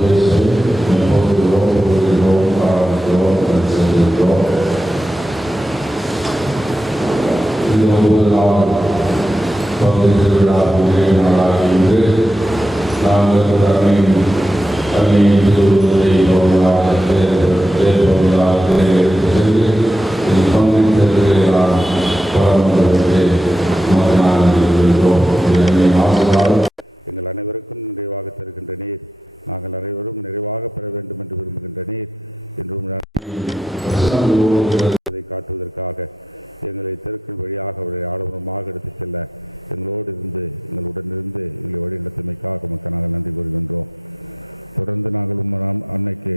இயேசுவை போற்றுகிறோம், புகழ்கிறோம், ஆராதிக்கிறோம், செய்கிறோம். இது 9 நாள் பகுதி திருவிழாவுடைய நாளாக இன்று நாங்கள் அன்னையின் திருவுருவத்தை பகுதியாக தேர்ப்பவர்களாக எடுத்து சென்று இதில் பங்கேற்று நான் பரமத்தை எங்கள் அனைவருக்கும் நிறைவாக தருகின்ற நீர், நாங்கள் அனைவரும் நிறைவாக பெற வேண்டும் என்று விரும்புகின்ற நீர் என்றும் காட்டுவதற்காக எங்களை தெருக்கள் வழியாக அவரை ஆடம்பரமாக எடுத்துச் செல்ல எங்களோடு இருந்து எங்களுடன் இருந்து எங்களை வழி நடத்துமைக்காக மக்கள் நாங்கள் நன்றி கூறுகின்றோம். தொடர்ந்து நாங்கள் அன்னைக்கு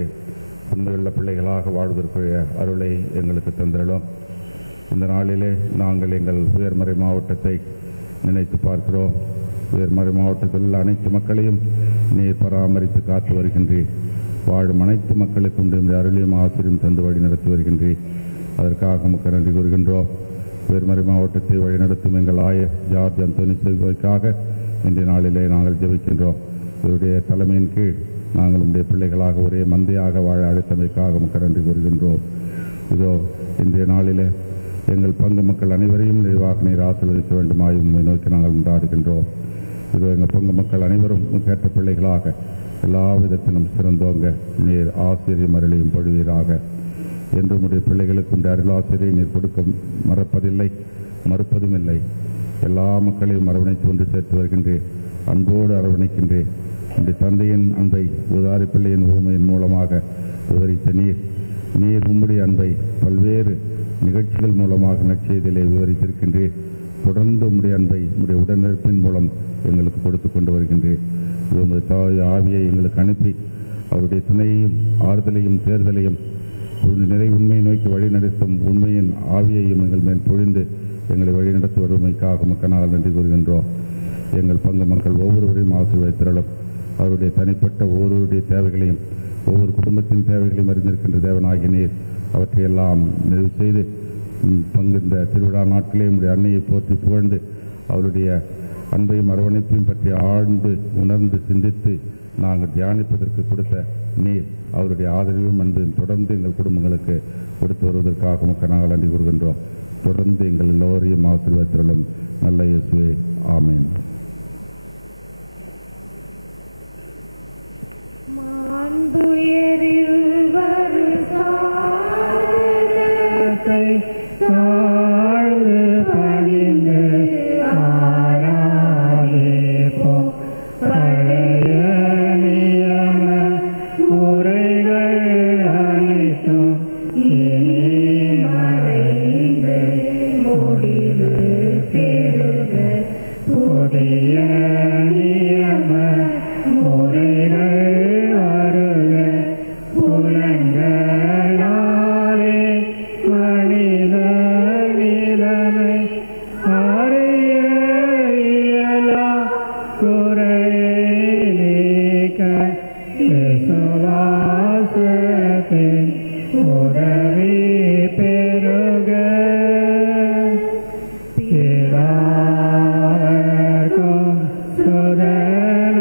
உண்மையுள்ள பிள்ளைகளாக வாழ்வதற்குரிய அருளை எங்களுக்கு தந்திரலாம். இந்த நாளிலே நாங்கள் எங்கள் உயர்மறை மாவட்டத்தை நினைத்து பார்க்கிறோம். உயர்மறை மாவட்டத்தில் உள்ள அனைத்து மக்களையும் நீர் பராமரித்து காத்து வருகின்றீர். வாழும் அனைத்து மக்களுக்கும் அருளையும் ஆசிரியம் தந்து வழி நடத்தி வருகின்றீர். அதற்காக மக்கள் நன்றி கூறுகின்றோம். உயர்மறை மாவட்டத்தை வழிநடத்தும் எங்கள் ஆயர் ஜார்ஜ் அந்தோனி சில்வாவுக்காக இன்றைய நாளிலே நாங்கள் ஜெபிக்கின்றோம். இவருடைய தலைமையின் கீழ் நாங்கள் உடைய பிள்ளைகளாக ஒரே மந்தையாக வாழ அழைத்தமைக்காக மக்கள் நன்றி கூறுகின்றோம். இதோ இன்றைய நாளிலே எங்கள் பங்கு மக்கள் அனைவரையும் நிறைவாக நீர் ஆசீர்வதிக்க வேண்டுமாய் உண்மை நோக்கி நாங்கள் கொண்டாடுகின்றோம். இதோ எங்கள் பங்கு மக்கள் அனைவரும் கேட்ட பிள்ளைகளாக எல்லா விதத்திலும் சிறந்தோங்க நீர் ஆசிரியம் அருளையும் பொழுவீராக. என்றும் உடைய பிள்ளைகளுக்கு உடைய அருளாசிரியை நீர் கொடுக்க மறப்பதில்லை, மறுப்பதும் இல்லை. எல்லா மக்களையும் அரவணைத்து ஒன்று சேர்த்து வருகின்றேன், அன்போடு அரவணைக்கின்றேன். இந்த தந்தையின் அன்பை உதாரி பிள்ளையின் ஊமையின் மூலமாக விவரித்த நீர் உம்முடைய அன்பை பல்வேறு நிகழ்ச்சிகள் மூலமாக நற்செய்தியிலே விவரித்திருக்கின்றேன். தொடர்ந்து உம்முடைய அன்பை உம்முடைய உடனிருப்பின் மூலம் எங்களுக்கு கொடுத்து கொண்டு வருகின்றேன். உமது தாய் ஆவியை எங்களுக்கு அனுப்பி அவருடைய துணையையும் ஆறுதலையும் தேர்தலையும் நிறை உண்மையை நோக்கி வழிநடத்தும் உண்மையின் ஆவியையும் எங்கள் மேல் பொழிந்து எங்களை வழிநடத்தி வருவதற்காக மக்களால் நன்றி கூறுகின்றோம். எங்கள் பங்கு மக்கள் ஒவ்வொருவரையும் ஆசீர்வதித்திரளும். அவருடைய தனிப்பட்ட ஒவ்வொருவருடைய தேவைகளையும் ஒவ்வொரு குடும்பத்தின் தேவைகளையும் அறிந்திருக்கின்ற தேவனாகிய நீர் அவற்றையெல்லாம் நிறைவு செய்து இந்த திருவிழா நாட்களே உடைய அன்னையை போற்றி புகழ்ந்து அவருடைய அன்பையும் அரவணைப்பையும் பற்றி ஆழ்ந்து உணர்ந்து சிந்தித்து நாங்கள் தியானிப்பதற்கு கொடுத்த நீர் அவருடைய ஆதரவையும் அன்பையும் தொடர்ந்து எங்கள் குடும்பங்களுக்கு கொடுத்து வருவதற்காக மக்கள் நாங்கள் நன்றி கூறுகின்றோம். தொடர்ந்து எங்கள் எல்லோரையும் ஆசீர்வதித்தருளும் நல்ல இயேசுவே, ஆமேன். Sudara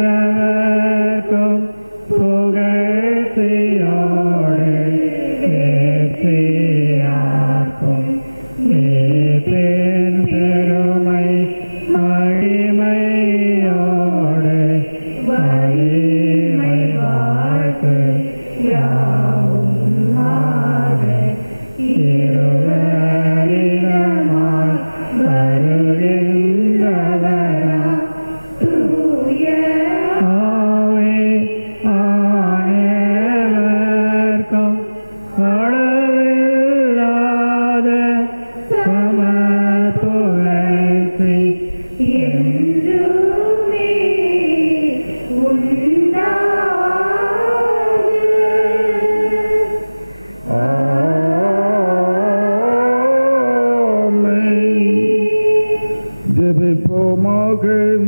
செய்வீராக.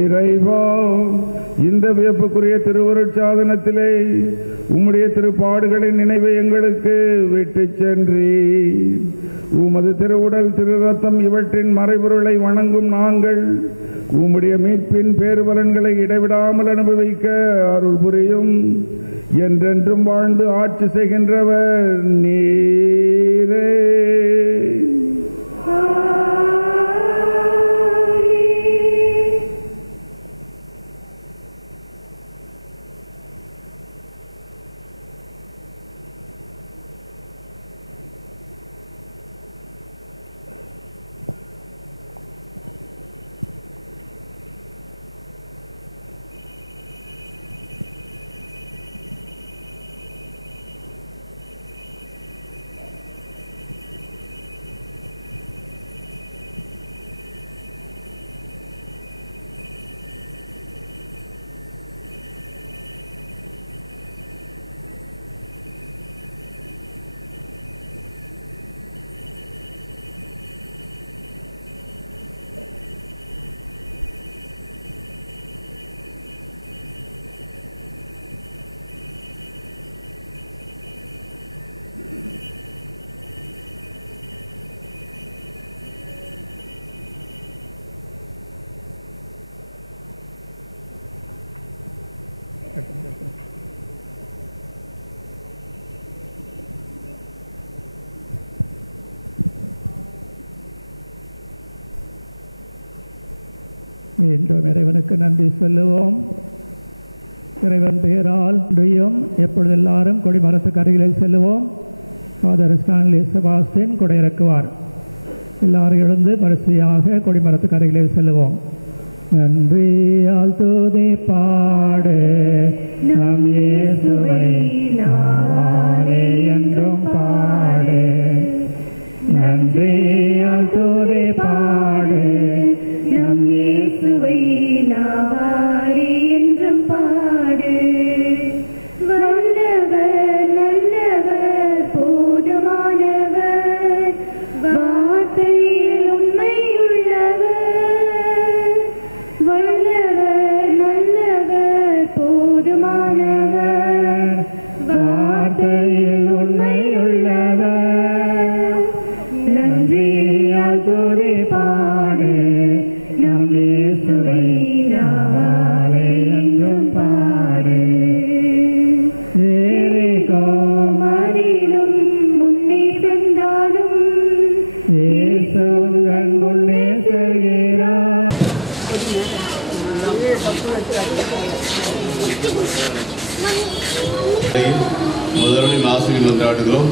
இறைவா, இந்த வியப்புக்குரிய திருவருட்சாதனத்திலே உம்முடைய திருப்பாடுகளின் நினைவை எங்களுக்கு விட்டு சென்றீர். உமது திருவுடல் திரு ரத்தம் இவற்றின் மறைபொருளை வணங்கும் நாங்கள் உம்முடைய மீட்பின் பேருபலன்களை இடைவிடாமல் அனுபவிக்க அருள் புரியும். என்றென்றும் வாழ்ந்து ஆட்சி செய்கின்றவர் நீரே. மீண்டும் இறைவனுக்கு நன்றி சொல்லுவோம். இறைவன் பெயரால் இன்றையும் எப்பொழுது எல்லாரும் கொடிமரத்துக்கு அருகிலே செல்லுவோம். ஃபாதர் ஸ்டான்லி செபாஸ்டின் கொடை இறக்குவார். எல்லாரும் எழுந்து வரிசையாக கொடிமரத்துக்கு அருகிலே செல்லுவோம். நன்றியால் துதி பாடு நம் இயேசுவை நாவாலே என்றும் பாடு. நன்றியால் துதி பாடு நம் இயேசுவை நாவாலே என்றும் பாடு. வல்லவர் நல்லவர் போதுமானவர் வார்த்தையில் உண்மையுள்ளவர். வல்லவர் நல்லவர் போதுமானவர் வார்த்தையில் உண்மையுள்ளவர். நன்றியால் துதி பாடு நம் இயேசுவை நாவாலே என்றும் பாடு. எரிகோ மதிலும் முன்னே சென்றாலும் இயேசு உங்கள் முன்னே செல்கிறார். முதலில் ஆசிரியர் மன்றாடுகிறோம்.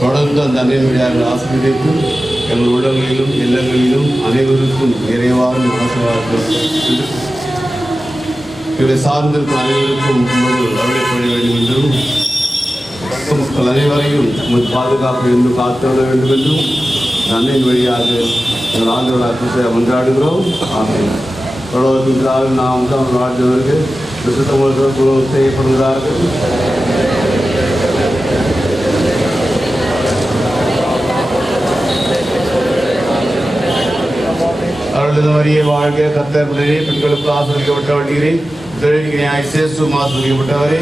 தொடர்ந்து அந்த அன்னை வழியாக ஆசிரியருக்கும் எங்கள் உள்ளங்களிலும் இல்லங்களிலும் அனைவருக்கும் நிறைவாக இவரை சார்ந்திருக்கும் அனைவருக்கும் வரவேற்பட வேண்டும் என்றும் மக்கள் அனைவரையும் பாதுகாப்பு என்று காத்துள்ள வேண்டும் என்றும் அன்னையின் வழியாக எங்கள் ஆண்டவராக மன்றாடுகிறோம். ஆமென். தொடர்ந்து நாம் தான் வாழ்ந்தவருக்கு விசுத்தமாக செய்யப்படுவதாக. அருள்மிகு மரியே வாழ்க, கர்த்தர் உடனே பெண்களுக்கு ஆசீர்வதிக்கப்பட்ட வண்டிகிறே திரையாய் சேசு ஆசீர்வதிக்கப்பட்டவரே.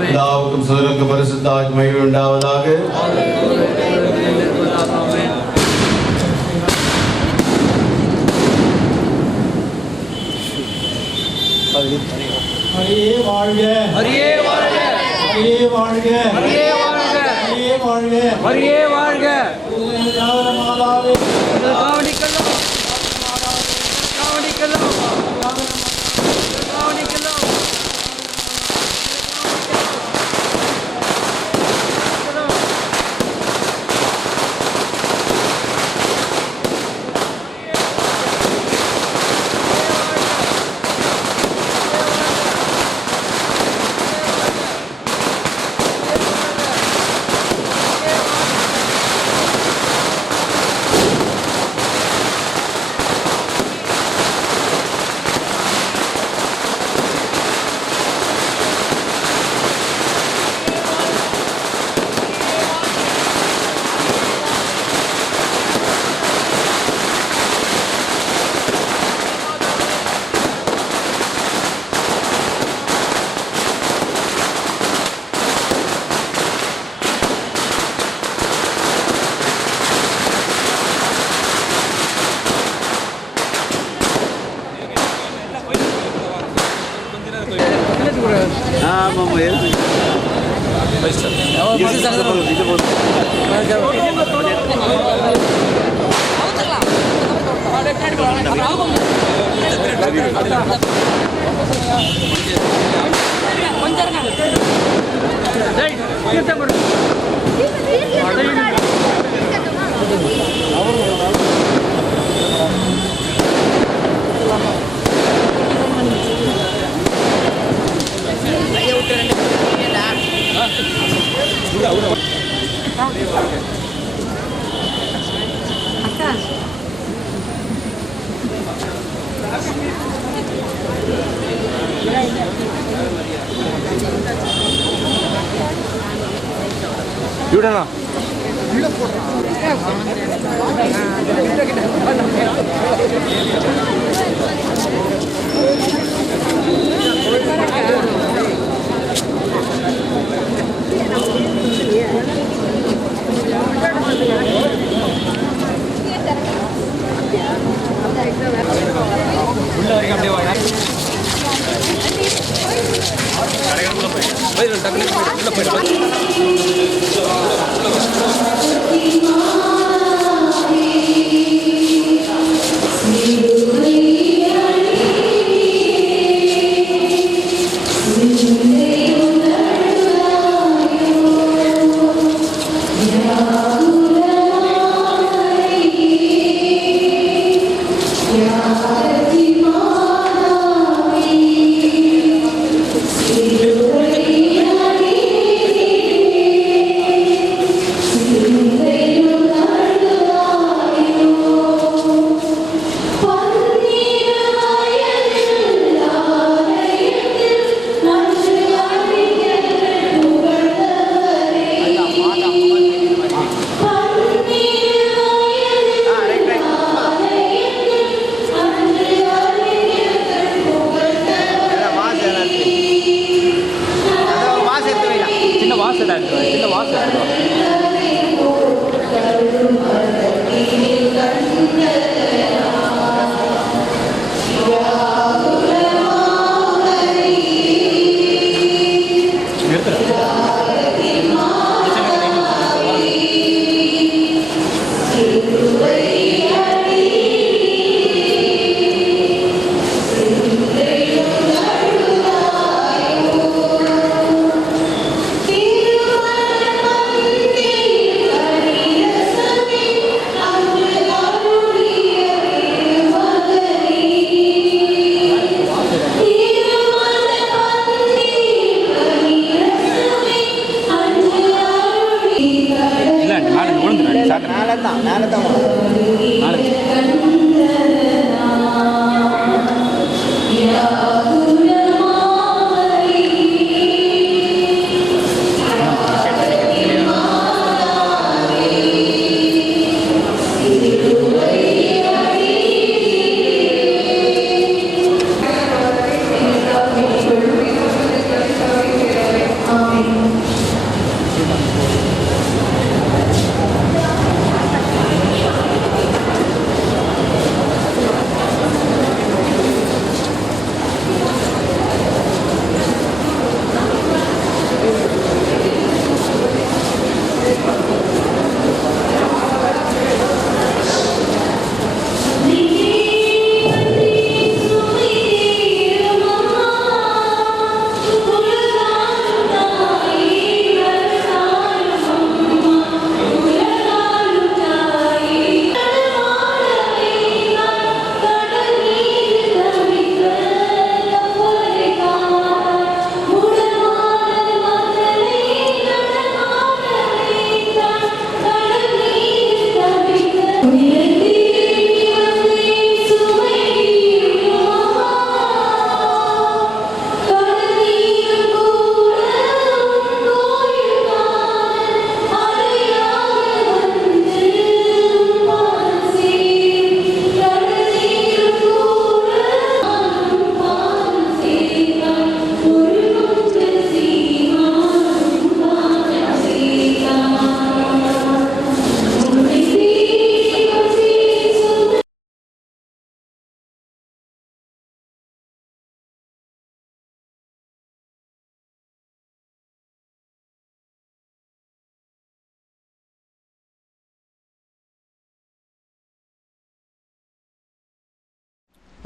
பிதாவுக்கும் சுதனுக்கும் பரிசுத்த ஆத்மாவுக்கும் உண்டாவதாக. ஹரியே வாழ்க, ஹரியே வாழ்க, ஹரியே வாழ்க, ஹரியே வாழ்க, ஹரியே வாழ்க, ஹரியே வாழ்க. மாதாவே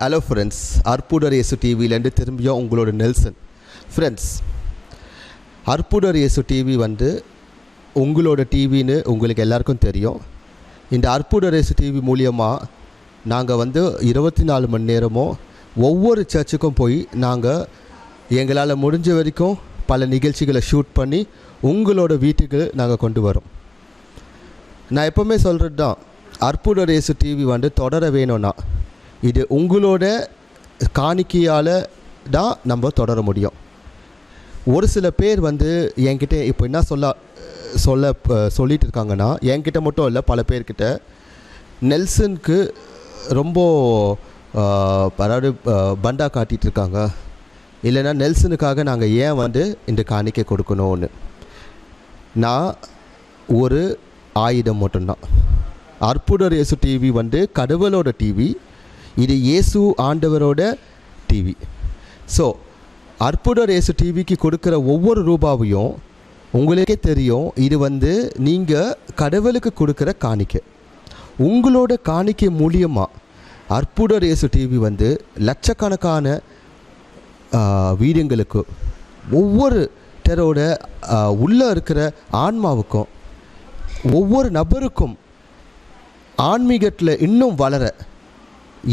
ஹலோ ஃப்ரெண்ட்ஸ், அற்புதர் இயேசு டிவியிலேருந்து திரும்பியும் உங்களோட நெல்சன். ஃப்ரெண்ட்ஸ், அற்புதர் இயேசு டிவி உங்களோட டிவின்னு உங்களுக்கு எல்லாருக்கும் தெரியும். இந்த அற்புதர் இயேசு டிவி மூலியமாக நாங்கள் 24 மணி நேரமும் ஒவ்வொரு சர்ச்சுக்கும் போய் நாங்கள் எங்களால் முடிஞ்ச வரைக்கும் பல நிகழ்ச்சிகளை ஷூட் பண்ணி உங்களோட வீட்டுக்கு நாங்கள் கொண்டு வரோம். நான் எப்போவுமே சொல்கிறது தான், அற்புதர் இயேசு டிவி தொடர வேணும்னா இது உங்களோட காணிக்கையால் தான் நம்ம தொடர முடியும். ஒரு சில பேர் என்கிட்ட இப்போ என்ன சொல்லிட்டு இருக்காங்கன்னா, என்கிட்ட மட்டும் இல்லை, பல பேர்கிட்ட நெல்சனுக்கு ரொம்ப அதாவது பண்டா காட்டிகிட்டு இருக்காங்க, இல்லைன்னா நெல்சனுக்காக நாங்கள் ஏன் இந்த காணிக்கை கொடுக்கணும்னு. நான் ஒரு ஆயுதம் மட்டும்தான். அற்புதர் இயேசு டிவி கடவுளோட டிவி, இது இயேசு ஆண்டவரோட டிவி. ஸோ அற்புதர் இயேசு டிவிக்கு கொடுக்குற ஒவ்வொரு ரூபாவையும் உங்களுக்கே தெரியும், இது நீங்கள் கடவுளுக்கு கொடுக்குற காணிக்கை. உங்களோட காணிக்கை மூலியமாக அற்புதர் இயேசு டிவி லட்சக்கணக்கான வீடுங்களுக்கு, ஒவ்வொரு டரோட உள்ளே இருக்கிற ஆன்மாவுக்கும், ஒவ்வொரு நபருக்கும் ஆன்மீகத்தில் இன்னும் வளர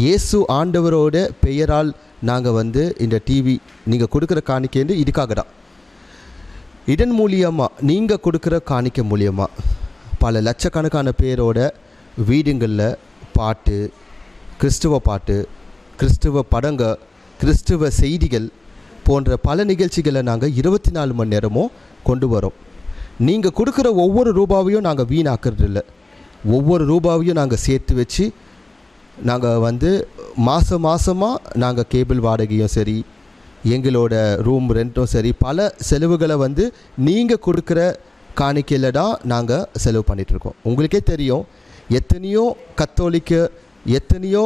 இயேசு ஆண்டவரோட பெயரால் நாங்கள் இந்த டிவி நீங்கள் கொடுக்குற காணிக்கை இதுக்காக தான். இதன் மூலியமாக நீங்கள் கொடுக்குற காணிக்கை மூலியமாக பல லட்சக்கணக்கான பேரோட வீடுங்களில் பாட்டு, கிறிஸ்துவ பாட்டு, கிறிஸ்துவ படங்க, கிறிஸ்துவ செய்திகள் போன்ற பல நிகழ்ச்சிகளை நாங்கள் 24 மணி நேரமும் கொண்டு வரோம். நீங்கள் கொடுக்குற ஒவ்வொரு ரூபாவையும் நாங்கள் வீணாக்கிறது இல்லை. ஒவ்வொரு ரூபாவையும் நாங்கள் சேர்த்து வச்சு நாங்கள் மாதமாக நாங்கள் கேபிள் வாடகையும் சரி, எங்களோட ரூம் ரெண்ட்டும் சரி, பல செலவுகளை நீங்கள் கொடுக்குற காணிக்கையில் தான் நாங்கள் செலவு பண்ணிகிட்ருக்கோம். உங்களுக்கே தெரியும், எத்தனையோ கத்தோலிக்க, எத்தனையோ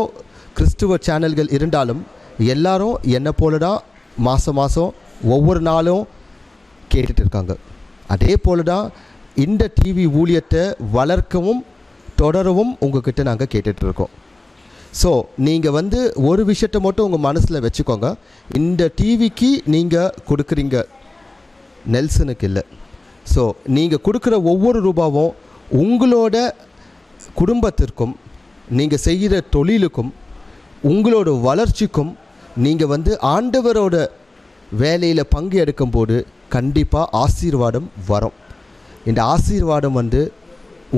கிறிஸ்துவ சேனல்கள் இருந்தாலும் எல்லாரும் என்னை போல தான் மாதம் ஒவ்வொரு நாளும் கேட்டுட்டு இருக்காங்க. அதே போல தான் இந்த டிவி ஊழியத்தை வளர்க்கவும் தொடரவும் உங்கள்கிட்ட நாங்கள் கேட்டுட்ருக்கோம். ஸோ நீங்கள் ஒரு விஷயத்தை மட்டும் உங்கள் மனசில் வச்சுக்கோங்க, இந்த டிவிக்கு நீங்கள் கொடுக்குறீங்க, நெல்சனுக்கு இல்லை. ஸோ நீங்கள் கொடுக்குற ஒவ்வொரு ரூபாவும் உங்களோட குடும்பத்திற்கும், நீங்கள் செய்கிற தொழிலுக்கும், உங்களோட வளர்ச்சிக்கும், நீங்கள் ஆண்டவரோட வேலையில் பங்கு எடுக்கும்போது கண்டிப்பாக ஆசீர்வாதம் வரும். இந்த ஆசீர்வாதம்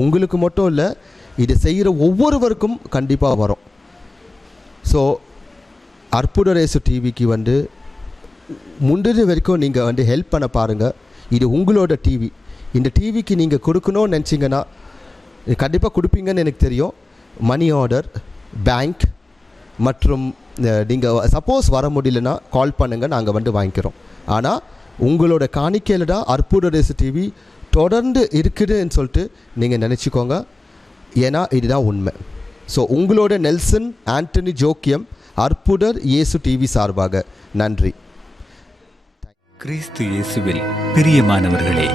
உங்களுக்கு மட்டும் இல்லை, இது செய்கிற ஒவ்வொருவருக்கும் கண்டிப்பாக வரும். ஸோ அற்புதர் இயேசு டிவிக்கு முந்தின வரைக்கும் நீங்கள் ஹெல்ப் பண்ண பாருங்கள். இது உங்களோட டிவி. இந்த டிவிக்கு நீங்கள் கொடுக்கணும்னு நினச்சிங்கன்னா கண்டிப்பாக கொடுப்பீங்கன்னு எனக்கு தெரியும். மணி ஆர்டர், பேங்க் மற்றும் நீங்கள் சப்போஸ் வர முடியலன்னா கால் பண்ணுங்கள், நாங்கள் வாங்கிக்கிறோம். ஆனால் உங்களோட காணிக்கையில் தான் அற்புதர் இயேசு டிவி தொடர்ந்து இருக்குதுன்னு சொல்லிட்டு நீங்கள் நினச்சிக்கோங்க. ஏன்னா இதுதான் உண்மை. ஸோ உங்களோட நெல்சன் ஆண்டனி ஜோக்கியம், அற்புதர் இயேசு டிவி சார்பாக நன்றி. கிறிஸ்து இயேசுவில் பிரியமானவர்களே,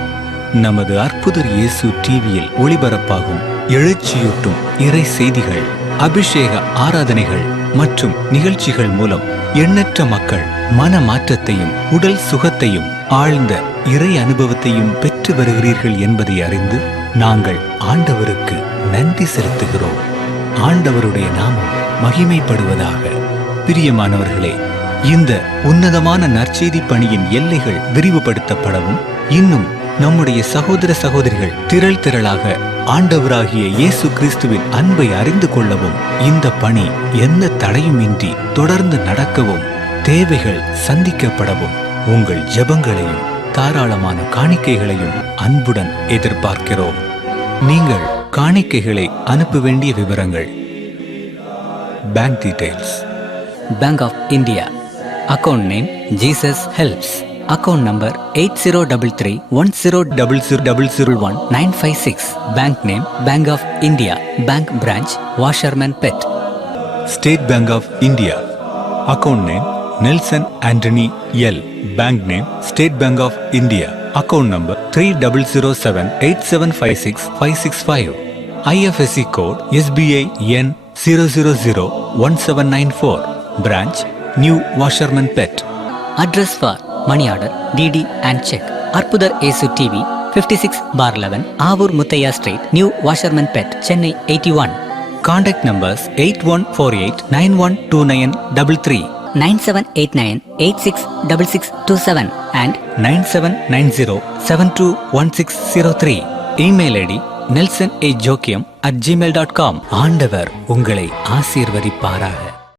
நமது அற்புதர் இயேசு டிவியில் ஒளிபரப்பாகும் எழுச்சியூட்டும் இறை செய்திகள், அபிஷேக ஆராதனைகள் மற்றும் நிகழ்ச்சிகள் மூலம் எண்ணற்ற மக்கள் மன மாற்றத்தையும் உடல் சுகத்தையும் ஆழ்ந்த இறை அனுபவத்தையும் பெற்று வருகிறீர்கள் என்பதை அறிந்து நாங்கள் ஆண்டவருக்கு நன்றி செலுத்துகிறோம். ஆண்டவருடைய நாமம் மகிமைப்படுவதாக. பிரியமானவர்களே, இந்த உன்னதமான நற்செய்தி பணியின் எல்லைகள் விரிவுபடுத்தப்படவும், இன்னும் நம்முடைய சகோதர சகோதரிகள் திரள் திரளாக ஆண்டவராகிய இயேசு கிறிஸ்துவின் அன்பை அறிந்து கொள்ளவும், இந்த பணி எந்த தடையுமின்றி தொடர்ந்து நடக்கவும், தேவைகள் சந்திக்கப்படவும் உங்கள் ஜெபங்களையும் தாராளமான காணிக்கைகளையும் அன்புடன் எதிர்பார்க்கிறோம். நீங்கள் காணிக்கைகளை அனுப்ப வேண்டிய விவரங்கள்: bank details, Bank of India, account name Jesus helps, account number 80331000019569, bank name Bank of India, bank branch Washermanpet. State Bank of India, account name Nelson Antony L, bank name State Bank of India, account number 300787565665, IFSC code SBI N 0001794, Branch, New Washerman Pet. Address for money order, DD and check. Arpudar Esu TV, 56/11, Avur Muthaya Street, New Washerman Pet, Chennai 81. Contact numbers 8148912933, 9789866627 and 9790721603. Email ID nelsonAjokiam@gmail.com. ஆண்டவர் உங்களை ஆசீர்வதிப்பாராக.